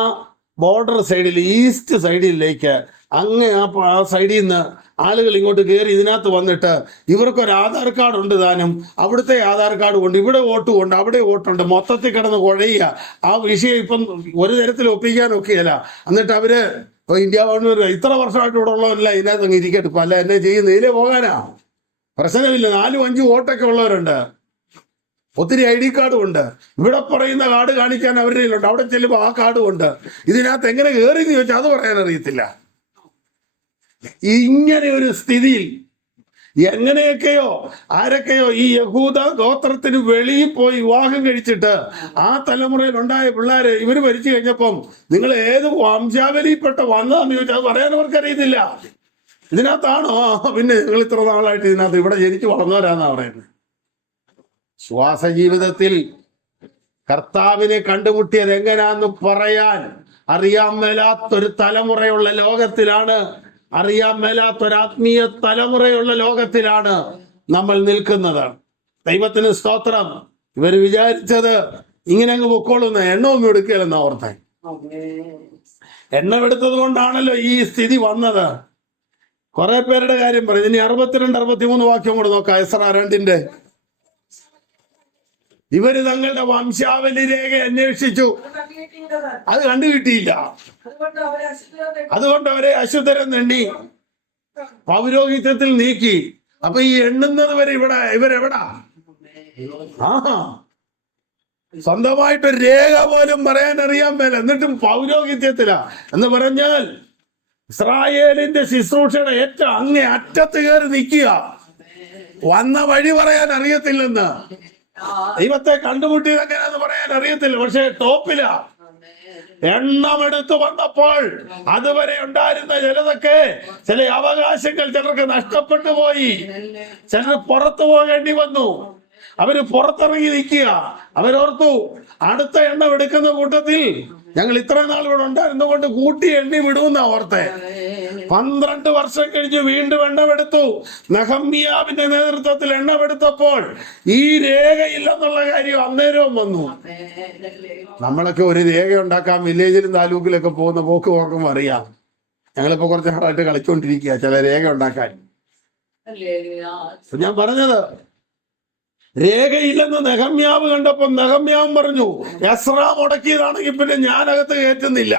ബോർഡർ സൈഡിൽ, ഈസ്റ്റ് സൈഡിലേക്ക് അങ്ങ് ആ സൈഡിൽ നിന്ന് ആളുകൾ ഇങ്ങോട്ട് കയറി ഇതിനകത്ത് വന്നിട്ട് ഇവർക്കൊരു ആധാർ കാർഡ് ഉണ്ട് താനും, അവിടുത്തെ ആധാർ കാർഡ് കൊണ്ട് ഇവിടെ വോട്ട് കൊണ്ട് അവിടെ വോട്ടുണ്ട്, മൊത്തത്തിൽ കിടന്ന് കുഴയുക. ആ വിഷയം ഇപ്പം ഒരു തരത്തിൽ ഒപ്പിക്കാനൊക്കെയല്ല. എന്നിട്ട് അവര് ഇന്ത്യ ഗവൺമെന്റ് ഇത്ര വർഷമായിട്ട് ഇവിടെ ഉള്ളവരല്ല ഇതിനകത്ത് അങ്ങ് ഇരിക്കട്ടെ, ഇപ്പം അല്ല എന്നെ ചെയ്യുന്ന ഇതിലേ പോകാനാ, പ്രശ്നമില്ല. 4-5 വോട്ടൊക്കെ ഉള്ളവരുണ്ട്, ഒത്തിരി ID കാർഡും ഉണ്ട്. ഇവിടെ പറയുന്ന കാർഡ് കാണിക്കാൻ അവരുടെ കയ്യിലുണ്ട്, അവിടെ ചെല്ലുമ്പോൾ ആ കാർഡും ഉണ്ട്. ഇതിനകത്ത് എങ്ങനെ കയറി എന്ന് ചോദിച്ചാൽ അത് പറയാൻ അറിയത്തില്ല. ഇങ്ങനെ ഒരു സ്ഥിതിയിൽ എങ്ങനെയൊക്കെയോ ആരൊക്കെയോ ഈ യഹൂദ ഗോത്രത്തിന് വെളിയിൽ പോയി വിവാഹം കഴിച്ചിട്ട് ആ തലമുറയിൽ ഉണ്ടായ പിള്ളേര് ഇവര് ഭരിച്ചു കഴിഞ്ഞപ്പം നിങ്ങൾ ഏത് വംശാവലിയിൽപ്പെട്ട വന്നതാന്ന് ചോദിച്ചാൽ അത് പറയാൻ അവർക്കറിയത്തില്ല. ഇതിനകത്താണോ? പിന്നെ നിങ്ങൾ ഇത്ര നാളായിട്ട് ഇതിനകത്ത് ഇവിടെ ജനിച്ചു വളർന്നവരാന്നാ പറയുന്നത്. ശ്വാസ ജീവിതത്തിൽ കർത്താവിനെ കണ്ടുമുട്ടിയത് എങ്ങനെയാന്ന് പറയാൻ അറിയാൻ മേലാത്തൊരു തലമുറയുള്ള ലോകത്തിലാണ്, അറിയാൻ മേലാത്തൊരാത്മീയ തലമുറയുള്ള ലോകത്തിലാണ് നമ്മൾ നിൽക്കുന്നത്. ദൈവത്തിന് സ്തോത്രം. ഇവർ വിചാരിച്ചത് ഇങ്ങനെ അങ്ങ് പൊക്കോളുന്ന, എണ്ണമൊന്നും എടുക്കുകയല്ലെന്ന് ഓർത്തെ. എണ്ണം എടുത്തത് കൊണ്ടാണല്ലോ ഈ സ്ഥിതി വന്നത്. കുറെ പേരുടെ കാര്യം പറയും. ഇനി 62-63 വാക്യം കൂടെ നോക്കാം. എസ്രാ 2-ന്റെ. ഇവര് തങ്ങളുടെ വംശാവലി രേഖ അന്വേഷിച്ചു, അത് കണ്ടുകിട്ടിയില്ല. അതുകൊണ്ട് അവരെ അശുദ്ധരെന്ന് എണ്ണി പൗരോഹിത്യത്തിൽ നീക്കി. അപ്പൊ ഈ എണ്ണുന്നത് വരെ ഇവരെവിടാ? സ്വന്തമായിട്ട് രേഖ പോലും പറയാൻ അറിയാൻ മേല, എന്നിട്ടും പൗരോഹിത്യത്തിലാ. എന്ന് പറഞ്ഞാൽ ഇസ്രായേലിന്റെ ശുശ്രൂഷയുടെ ഏറ്റവും അങ്ങേ അറ്റത്ത് കയറി നിൽക്കുക. വന്ന വഴി പറയാൻ അറിയത്തില്ലെന്ന്, ദൈവത്തെ കണ്ടുമുട്ടിയത് എങ്ങനെയാന്ന് പറയാൻ അറിയത്തില്ല. പക്ഷെ ടോപ്പിലാ. എണ്ണമെടുത്ത് വന്നപ്പോൾ അതുവരെ ഉണ്ടായിരുന്ന ചിലതൊക്കെ, ചില അവകാശങ്ങൾ ചിലർക്ക് നഷ്ടപ്പെട്ടു പോയി. ചിലർ പുറത്തു പോകേണ്ടി വന്നു. അവര് പുറത്തിറങ്ങി നിൽക്കുക. അവരോർത്തു അടുത്ത എണ്ണം എടുക്കുന്ന കൂട്ടത്തിൽ ഞങ്ങൾ ഇത്ര നാൾ ഇവിടെ ഉണ്ടായിരുന്ന കൊണ്ട് കൂട്ടി എണ്ണി വിടുമെന്നാ ഓർത്തെ. 12 വർഷം കഴിഞ്ഞ് വീണ്ടും എണ്ണമെടുത്തു. നെഹമ്യാവിന്റെ നേതൃത്വത്തിൽ എണ്ണമെടുത്തപ്പോൾ ഈ രേഖയില്ലെന്നുള്ള കാര്യം അന്നേരവും വന്നു. നമ്മളൊക്കെ ഒരു രേഖ ഉണ്ടാക്കാൻ വില്ലേജിലും താലൂക്കിലൊക്കെ പോകുന്ന പോക്ക് ഓർക്കുമ്പോൾ അറിയാം. ഞങ്ങളിപ്പോ കുറച്ച് നാളായിട്ട് കളിച്ചുകൊണ്ടിരിക്കുക ചില രേഖ ഉണ്ടാക്കാൻ. ഞാൻ പറഞ്ഞത്, രേഖയില്ലെന്ന് നെഹമ്യാവ് കണ്ടപ്പം നെഹമ്യാവ് പറഞ്ഞു, എസ്രാ മുടക്കിയതാണെങ്കിൽ പിന്നെ ഞാനകത്ത് കയറ്റുന്നില്ല.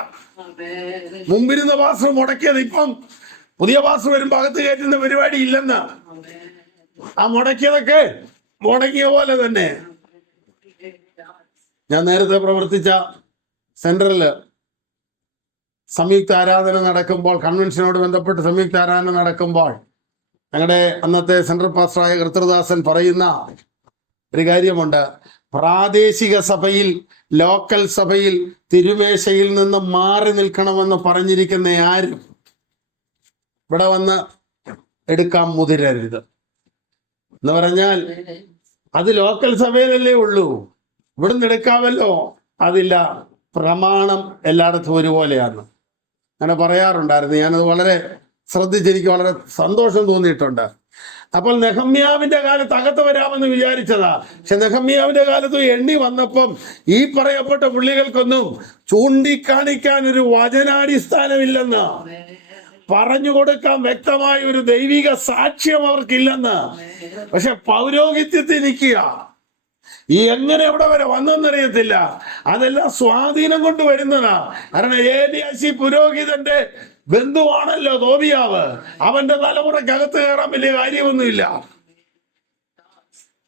മുമ്പിരുന്ന പാസ്റ്റർ മുടക്കിയത്, ഇപ്പം പുതിയ പാസ്റ്റർ വരുമ്പോ അകത്ത് കയറ്റുന്ന പരിപാടി ഇല്ലെന്ന്. ആ മുടക്കിയതൊക്കെ മുടങ്ങിയ പോലെ തന്നെ. ഞാൻ നേരത്തെ പ്രവർത്തിച്ച സെന്ററില് സംയുക്ത ആരാധന നടക്കുമ്പോൾ, കൺവെൻഷനോട് ബന്ധപ്പെട്ട് സംയുക്ത ആരാധന നടക്കുമ്പോൾ ഞങ്ങളുടെ അന്നത്തെ സെൻട്രൽ പാസ്റ്ററായ കൃത്രദാസൻ പറയുന്ന ഒരു കാര്യമുണ്ട്. പ്രാദേശിക സഭയിൽ, ലോക്കൽ സഭയിൽ തിരുമേശയിൽ നിന്ന് മാറി നിൽക്കണമെന്ന് പറഞ്ഞിരിക്കുന്ന ആരും ഇവിടെ വന്ന് എടുക്കാൻ മുതിരരുത്. എന്ന് പറഞ്ഞാൽ അത് ലോക്കൽ സഭയിലല്ലേ ഉള്ളൂ, ഇവിടുന്ന് എടുക്കാമല്ലോ. അതില്ല, പ്രമാണം എല്ലായിടത്തും ഒരുപോലെയാണ്. അങ്ങനെ പറയാറുണ്ടായിരുന്നു. ഞാനത് വളരെ ശ്രദ്ധിച്ചെനിക്ക് വളരെ സന്തോഷം തോന്നിയിട്ടുണ്ട്. അപ്പോൾ നെഹമ്യാവിന്റെ കാലത്ത് അകത്ത് വരാമെന്ന് വിചാരിച്ചതാ. പക്ഷെ നെഹമ്യാവിന്റെ കാലത്ത് എണ്ണി വന്നപ്പം ഈ പറയപ്പെട്ട പുള്ളികൾക്കൊന്നും ചൂണ്ടിക്കാണിക്കാൻ ഒരു വചനാടിസ്ഥാനമില്ലെന്ന്, പറഞ്ഞു കൊടുക്കാൻ വ്യക്തമായ ഒരു ദൈവിക സാക്ഷ്യം അവർക്കില്ലെന്ന്. പക്ഷെ പൗരോഹിത്യത്തിൽ നിൽക്കുക. ഈ എങ്ങനെ എവിടെ വരെ വന്നെന്നറിയത്തില്ല. അതെല്ലാം സ്വാധീനം കൊണ്ട് വരുന്നതാ. കാരണം ഏലിയാശി പുരോഹിതന്റെ ബന്ധുവാണല്ലോ തോബിയാവ്. അവന്റെ തലമുറക്കകത്ത് കയറാൻ വലിയ കാര്യമൊന്നുമില്ല.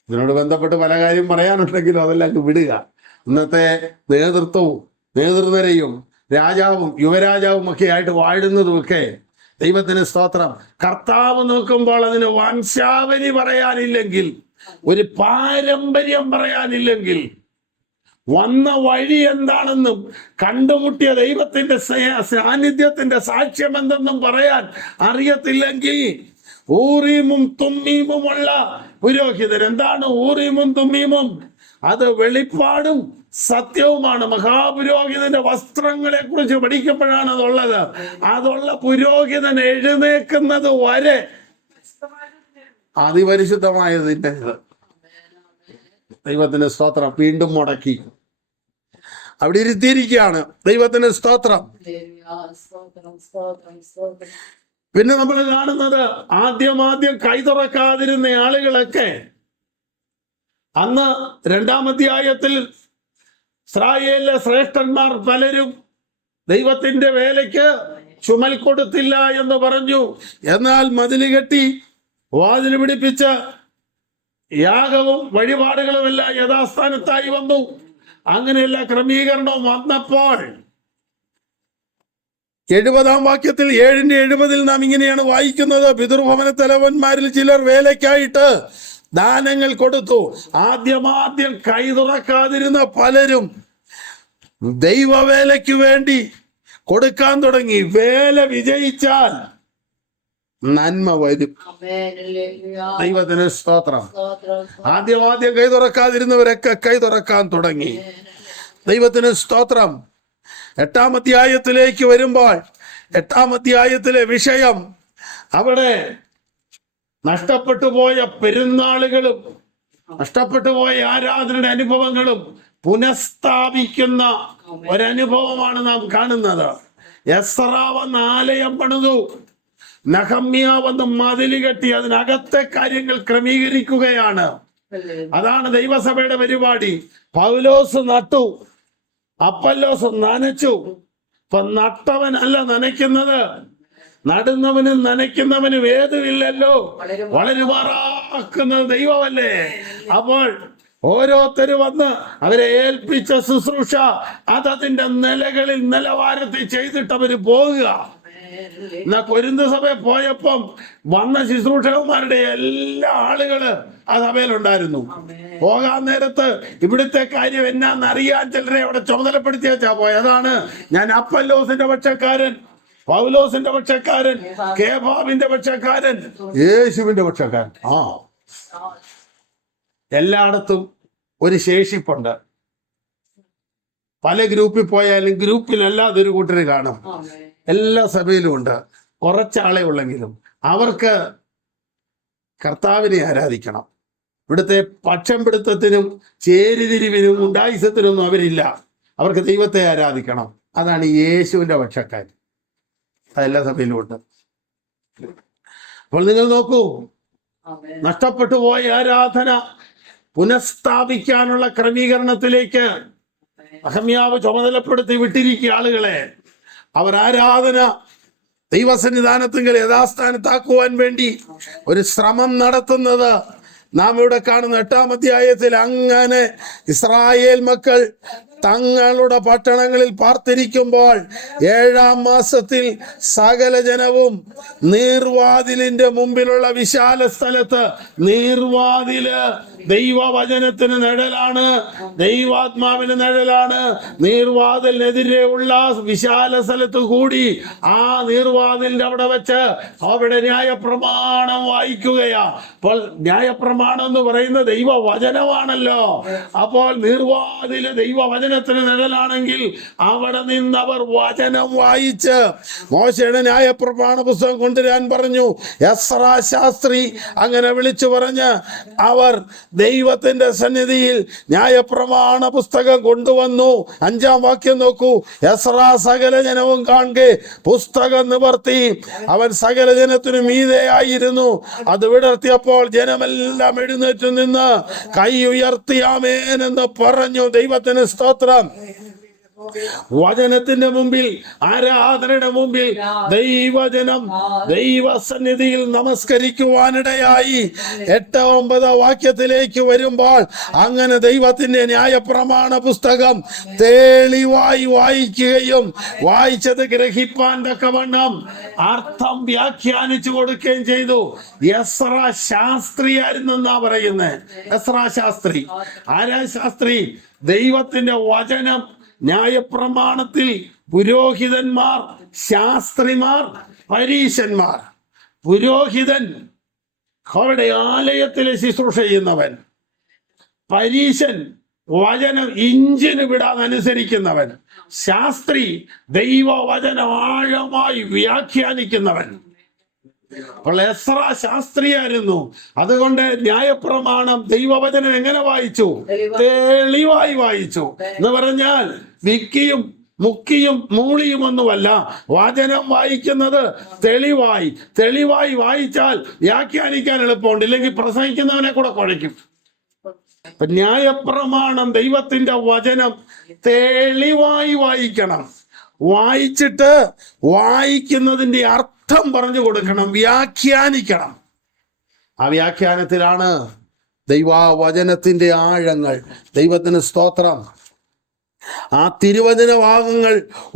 ഇതിനോട് ബന്ധപ്പെട്ട് പല കാര്യം പറയാനുണ്ടെങ്കിലും അതെല്ലാം വിടുക. ഇന്നത്തെ നേതൃത്വവും നേതൃനിരയും രാജാവും യുവരാജാവും ഒക്കെ ആയിട്ട് വാഴുന്നതുമൊക്കെ ദൈവത്തിന് സ്തോത്രം. കർത്താവ് നോക്കുമ്പോൾ അതിന് വംശാവലി പറയാനില്ലെങ്കിൽ, ഒരു പാരമ്പര്യം പറയാനില്ലെങ്കിൽ, വന്ന വഴി എന്താണെന്നും കണ്ടുമുട്ടിയ ദൈവത്തിന്റെ സാന്നിധ്യത്തിന്റെ സാക്ഷ്യം എന്തെന്നും പറയാൻ അറിയത്തില്ലെങ്കിൽ ഊറീമും തുമ്മീമുമുള്ള പുരോഹിതൻ. എന്താണ് ഊറീമും തുമ്മീമും? അത് വെളിപ്പാടും സത്യവുമാണ്. മഹാപുരോഹിതന്റെ വസ്ത്രങ്ങളെ കുറിച്ച് പഠിക്കപ്പോഴാണ് അതുള്ളത്. അതുള്ള പുരോഹിതൻ എഴുന്നേക്കുന്നത് വരെ അതിപരിശുദ്ധമായതിന്റെ ദൈവത്തിന്റെ സ്തോത്രം വീണ്ടും മുടക്കി അവിടെ ഇരുത്തിയിരിക്കുകയാണ്. ദൈവത്തിന്റെ സ്തോത്രം. പിന്നെ നമ്മൾ കാണുന്നത് ആദ്യം കൈ തുറക്കാതിരുന്ന ആളുകളൊക്കെ അന്ന് 2-ാം അധ്യായത്തിൽ ഇസ്രായേലിലെ ശ്രേഷ്ഠന്മാർ പലരും ദൈവത്തിന്റെ വേലയ്ക്ക് ചുമൽ കൊടുത്തില്ല എന്ന് പറഞ്ഞു. എന്നാൽ മതില് കെട്ടി വാതിൽ പിടിപ്പിച്ച് യാഗവും വഴിപാടുകളും എല്ലാം യഥാസ്ഥാനത്തായി വന്നു. അങ്ങനെയുള്ള ക്രമീകരണവും വന്നപ്പോൾ 70-ാം വാക്യത്തിൽ 7:70 നാം ഇങ്ങനെയാണ് വായിക്കുന്നത്: പിതൃഭവന തലവന്മാരിൽ ചിലർ വേലയ്ക്കായിട്ട് ദാനങ്ങൾ കൊടുത്തു. ആദ്യം കൈ തുറക്കാതിരുന്ന പലരും ദൈവവേലയ്ക്ക് വേണ്ടി കൊടുക്കാൻ തുടങ്ങി. വേല വിജയിച്ചാൽ നന്മ വരും. ദൈവത്തിന് സ്തോത്രം. ആദ്യം കൈ തുറക്കാതിരുന്നവരൊക്കെ കൈ തുറക്കാൻ തുടങ്ങി. ദൈവത്തിന് സ്തോത്രം. 8-ാം അധ്യായത്തിലേക്ക് വരുമ്പോൾ 8-ാം അധ്യായത്തിലെ വിഷയം അവിടെ നഷ്ടപ്പെട്ടു പോയ പെരുന്നാളുകളും നഷ്ടപ്പെട്ടു പോയ ആരാധനയുടെ അനുഭവങ്ങളും പുനഃസ്ഥാപിക്കുന്ന ഒരനുഭവമാണ് നാം കാണുന്നത്. എസ്രാ വന്ന് ആലയം പണിതു, നെഹമ്യാ വന്ന് മതില് കെട്ടി അതിനകത്തെ കാര്യങ്ങൾ ക്രമീകരിക്കുകയാണ്. അതാണ് ദൈവസഭയുടെ പരിപാടി. പൗലോസ് നട്ടു, അപ്പല്ലോസ് നനച്ചു. ഇപ്പൊ നട്ടവനല്ല നനയ്ക്കുന്നത്, നടുന്നവനും നനയ്ക്കുന്നവനും ഏതുമില്ലല്ലോ, വളരുമാറാക്കുന്നത് ദൈവമല്ലേ. അപ്പോൾ ഓരോരുത്തര് വന്ന് അവരെ ഏൽപ്പിച്ച ശുശ്രൂഷ അതതിന്റെ നിലകളിൽ നിലവാരത്തിൽ ചെയ്തിട്ട് അവര് പോകുക. എന്നാ കൊരിന്ത് സഭയിൽ പോയപ്പം വന്ന ശുശ്രൂഷകന്മാരുടെ എല്ലാ ആളുകള് ആ സഭയിലുണ്ടായിരുന്നു. പോകാൻ നേരത്ത് ഇവിടുത്തെ കാര്യം എന്നാന്നറിയാൻ ചിലരെ അവിടെ ചുമതലപ്പെടുത്തി വെച്ചാ പോയി. അതാണ് ഞാൻ അപ്പല്ലോസിന്റെ പക്ഷക്കാരൻ, പൗലോസിന്റെ പക്ഷക്കാരൻ, കേഫാവിന്റെ പക്ഷക്കാരൻ, യേശുവിന്റെ പക്ഷക്കാരൻ. എല്ലായിടത്തും ഒരു ശേഷിപ്പുണ്ട്. പല ഗ്രൂപ്പിൽ പോയാലും ഗ്രൂപ്പിലല്ലാതെ ഒരു കൂട്ടര് കാണും. എല്ലാ സഭയിലും ഉണ്ട്. കുറച്ചാളെ ഉള്ളെങ്കിലും അവർക്ക് കർത്താവിനെ ആരാധിക്കണം. ഇവിടുത്തെ പക്ഷം പിടുത്തത്തിനും ചേരിതിരിവിനും ഉണ്ടായിസത്തിനൊന്നും അവരില്ല. അവർക്ക് ദൈവത്തെ ആരാധിക്കണം. അതാണ് യേശുവിന്റെ പക്ഷക്കാർ. അതെല്ലാ സഭയിലും ഉണ്ട്. അപ്പോൾ നിങ്ങൾ നോക്കൂ, നഷ്ടപ്പെട്ടു പോയ ആരാധന പുനഃസ്ഥാപിക്കാനുള്ള ക്രമീകരണത്തിലേക്ക് നെഹമ്യാവ് ചുമതലപ്പെടുത്തി വിട്ടിരിക്കുക ആളുകളെ. അവർ ആരാധന ദൈവസന്നിധാനത്തിൽ യഥാസ്ഥാനത്താക്കുവാൻ വേണ്ടി ഒരു ശ്രമം നടത്തുന്നത് നാം ഇവിടെ കാണുന്ന 8-ാം അധ്യായത്തിൽ. അങ്ങനെ ഇസ്രായേൽ മക്കൾ തങ്ങളുടെ പട്ടണങ്ങളിൽ പാർത്തിരിക്കുമ്പോൾ 7-ാം മാസത്തിൽ സകല ജനവും നീർവാതിലിന്റെ മുമ്പിലുള്ള വിശാല സ്ഥലത്ത്, നീർവാതില് ദൈവവചനത്തിന് നിഴലാണ്, ദൈവാത്മാവിന് നിഴലാണ്. നീർവാതിലിനെതിരെ ഉള്ള വിശാല സ്ഥലത്ത് കൂടി ആ നീർവാതിലിന്റെ അവിടെ വെച്ച് അവിടെ ന്യായപ്രമാണം വായിക്കുകയാ. അപ്പോൾ ന്യായപ്രമാണം എന്ന് പറയുന്നത് ദൈവവചനമാണല്ലോ. അപ്പോൾ നീർവാതില് ദൈവവചനത്തിന് നിഴലാണെങ്കിൽ അവിടെ നിന്ന് അവർ വചനം വായിച്ച് മോശയുടെ ന്യായപ്രമാണ പുസ്തകം കൊണ്ടുവരാൻ പറഞ്ഞു. എസ്രാ ശാസ്ത്രി അങ്ങനെ വിളിച്ചു പറഞ്ഞ് അവർ ദൈവത്തിന്റെ സന്നിധിയിൽ ന്യായപ്രമാണ പുസ്തകം കൊണ്ടുവന്നു. 5-ാം വാക്യം നോക്കൂ: എസ്രാ സകല ജനവും കാണെ പുസ്തകം നിവർത്തി, അവൻ സകല ജനത്തിനു മീതെയായിരുന്നു. അത് വിടർത്തിയപ്പോൾ ജനമെല്ലാം എഴുന്നേറ്റ് നിന്ന് കൈ ഉയർത്തി ആമേൻ എന്ന് പറഞ്ഞു. ദൈവത്തിന് സ്തോത്രം. വചനത്തിന്റെ മുമ്പിൽ, ആരാധനയുടെ മുമ്പിൽ ദൈവജനം ദൈവസന്നിധിയിൽ നമസ്കരിക്കുവാനിടയായി. 8-9 വാക്യത്തിലേക്ക് വരുമ്പോൾ അങ്ങനെ ദൈവത്തിന്റെ ന്യായപ്രമാണ പുസ്തകം തെളിവായി വായിക്കുകയും വായിച്ചത് ഗ്രഹിപ്പാൻ തക്കവണ്ണം അർത്ഥം വ്യാഖ്യാനിച്ചു കൊടുക്കുകയും ചെയ്തു. എസ്ര ശാസ്ത്രിയായിരുന്നെന്നാ പറയുന്നത്. എസ്ര ശാസ്ത്രി. ആരാ ശാസ്ത്രി? ദൈവത്തിന്റെ വചനം ന്യായപ്രമാണത്തിൽ പുരോഹിതന്മാർ, ശാസ്ത്രിമാർ, പരീശന്മാർ. പുരോഹിതൻ അവരുടെ ആലയത്തിലെ ശുശ്രൂഷ ചെയ്യുന്നവൻ. പരീശൻ വചനം ഇഞ്ചിന് വിടാതെ അനുസരിക്കുന്നവൻ. ശാസ്ത്രി ദൈവവചനം ആഴമായി വ്യാഖ്യാനിക്കുന്നവൻ. അപ്പോൾ എസ്ര ശാസ്ത്രിയായിരുന്നു. അതുകൊണ്ട് ന്യായപ്രമാണം ദൈവവചനം എങ്ങനെ വായിച്ചു? തെളിവായി വായിച്ചു. എന്ന് പറഞ്ഞാൽ വിക്കിയും മുക്കിയും മൂളിയും ഒന്നുമല്ല, വചനം വായിക്കുന്നത് തെളിവായി വായിച്ചാൽ വ്യാഖ്യാനിക്കാൻ എളുപ്പമുണ്ട്. ഇല്ലെങ്കിൽ പ്രസംഗിക്കുന്നവനെ കൂടെ കുഴയ്ക്കും. ന്യായപ്രമാണം ദൈവത്തിന്റെ വചനം തെളിവായി വായിക്കണം. വായിച്ചിട്ട് വായിക്കുന്നതിന്റെ അർത്ഥം പറഞ്ഞു കൊടുക്കണം, വ്യാഖ്യാനിക്കണം. ആ വ്യാഖ്യാനത്തിലാണ് ദൈവവചനത്തിന്റെ ആഴങ്ങൾ. ദൈവത്തിന് സ്തോത്രം. ആ തിരുവചന ഭാഗങ്ങൾ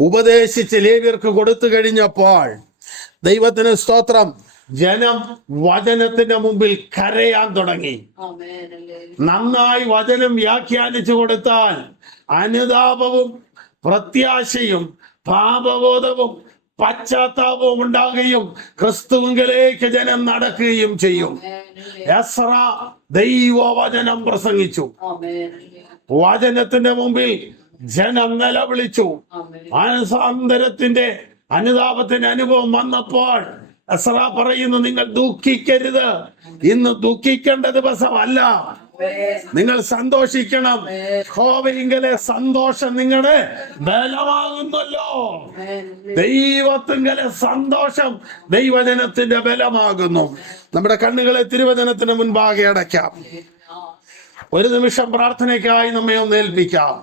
ഉപദേശിച്ച് ലേവ്യർക്ക് കൊടുത്തു കഴിഞ്ഞപ്പോൾ ദൈവത്തിന് സ്തോത്രം, ജനം വചനത്തിന്റെ മുമ്പിൽ കരയാൻ തുടങ്ങി. നന്നായി വചനം വ്യാഖ്യാനിച്ചു കൊടുത്താൽ അനുതാപവും പ്രത്യാശയും പാപബോധവും പശ്ചാത്താപവും ഉണ്ടാകുകയും ക്രിസ്തുവിലേക്ക് ജനം നടക്കുകയും ചെയ്യും. എസ്ര ദൈവവചനം പ്രസംഗിച്ചു. വചനത്തിന്റെ മുമ്പിൽ ജനം നിലവിളിച്ചു. മാനസാന്തരത്തിന്റെ അനുതാപത്തിന്റെ അനുഭവം വന്നപ്പോൾ എസ്ര പറയുന്നു, നിങ്ങൾ ദുഃഖിക്കരുത്. ഇന്ന് ദുഃഖിക്കേണ്ട ദിവസമല്ല, നിങ്ങൾ സന്തോഷിക്കണം. യഹോവയിങ്കലെ സന്തോഷം നിങ്ങളുടെ ബലമാകുന്നല്ലോ. ദൈവത്തിങ്കലെ സന്തോഷം ദൈവജനത്തിന്റെ ബലമാകുന്നു. നമ്മുടെ കണ്ണുകളെ തിരുവചനത്തിന് മുൻപാകെ അടയ്ക്കാം. ഒരു നിമിഷം പ്രാർത്ഥനയ്ക്കായി നമ്മെ ഒന്ന് ഏൽപ്പിക്കാം.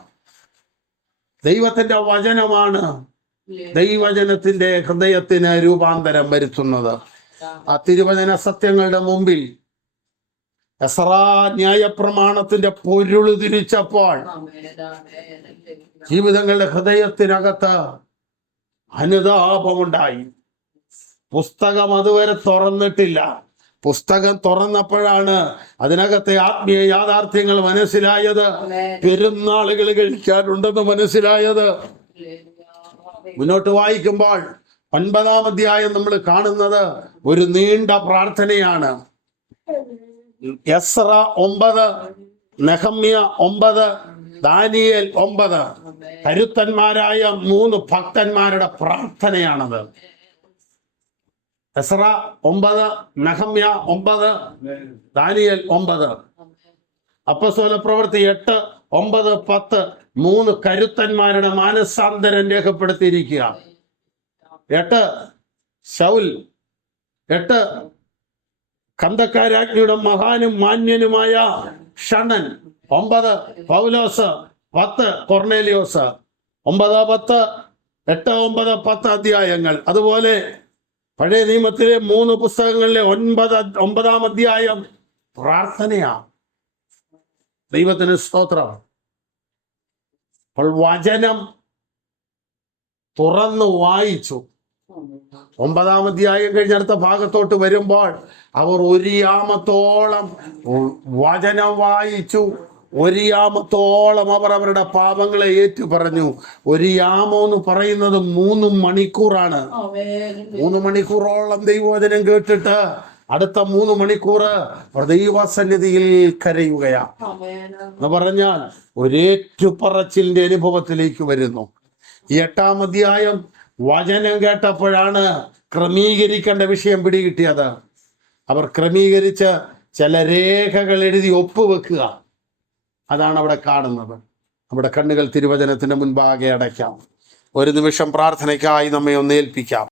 ദൈവത്തിന്റെ വചനമാണ് ദൈവജനത്തിന്റെ ഹൃദയത്തിന് രൂപാന്തരം വരുത്തുന്നത്. ആ തിരുവചന സത്യങ്ങളുടെ മുമ്പിൽ എസ്ര ന്യായപ്രമാണത്തിന്റെ പൊരുൾ തിരിച്ചപ്പോൾ ജീവിതങ്ങളുടെ ഹൃദയത്തിനകത്ത് അനുതാപമുണ്ടായി. പുസ്തകം അതുവരെ തുറന്നിട്ടില്ല. പുസ്തകം തുറന്നപ്പോഴാണ് അതിനകത്തെ ആത്മീയ യാഥാർത്ഥ്യങ്ങൾ മനസ്സിലായത്. പെരുന്നാളുകൾ കഴിക്കാറുണ്ടെന്ന് മനസ്സിലായത്. മുന്നോട്ട് വായിക്കുമ്പോൾ 9-ാം അധ്യായം നമ്മൾ കാണുന്നത് ഒരു നീണ്ട പ്രാർത്ഥനയാണ്. എസ്ര 9, നെഹമ്യ 9, ദാനിയേൽ 9. കരുത്തന്മാരായ 3 ഭക്തന്മാരുടെ പ്രാർത്ഥനയാണത്. എസ്ര 9, നെഹമ്യ 9, ദാനിയേൽ 9. അപ്പോസ്തല പ്രവൃത്തി 8, 9, 10. 3 കരുത്തന്മാരുടെ മാനസാന്തരം രേഖപ്പെടുത്തിയിരിക്കുക. 8 ശൗൽ, 8 കന്ദക്കാരാജ്ഞിയുടെ മഹാനും മാന്യനുമായ ഷണ്ണൻ, 9 പൗലോസ്, 10 കൊർണേലിയോസ്. 9, 10, 8, 9, 10 അധ്യായങ്ങൾ. അതുപോലെ പഴയ നിയമത്തിലെ 3 പുസ്തകങ്ങളിലെ 9-ാം അധ്യായം പ്രാർത്ഥനയാ. ദൈവത്തിന് സ്തോത്രം. അപ്പോൾ വചനം തുറന്നു വായിച്ചു. 9-ാം അധ്യായം കഴിഞ്ഞ അടുത്ത ഭാഗത്തോട്ട് വരുമ്പോൾ അവർ 1 യാമത്തോളം വചനം വായിച്ചു. 1 യാമത്തോളം അവർ അവരുടെ പാപങ്ങളെ ഏറ്റു പറഞ്ഞു. 1 യാമം എന്ന് പറയുന്നത് 3 മണിക്കൂറാണ്. 3 മണിക്കൂറോളം ദൈവവചനം കേട്ടിട്ട് അടുത്ത 3 മണിക്കൂർ ദൈവസന്നിധിയിൽ കരയുകയാണ്. എന്ന് പറഞ്ഞാൽ ഒരേറ്റുപറച്ചിലിന്റെ അനുഭവത്തിലേക്ക് വരുന്നു. ഈ 8-ാം അധ്യായം വചനം കേട്ടപ്പോഴാണ് ക്രമീകരിക്കേണ്ട വിഷയം പിടികിട്ടിയത്. അവർ ക്രമീകരിച്ച് ചില രേഖകൾ എഴുതി ഒപ്പുവെക്കുക. അതാണ് അവിടെ കാണുന്നത്. നമ്മുടെ കണ്ണുകൾ തിരുവചനത്തിന് മുൻപാകെ അടയ്ക്കാം. ഒരു നിമിഷം പ്രാർത്ഥനയ്ക്കായി നമ്മെ ഒന്ന് ഏൽപ്പിക്കാം.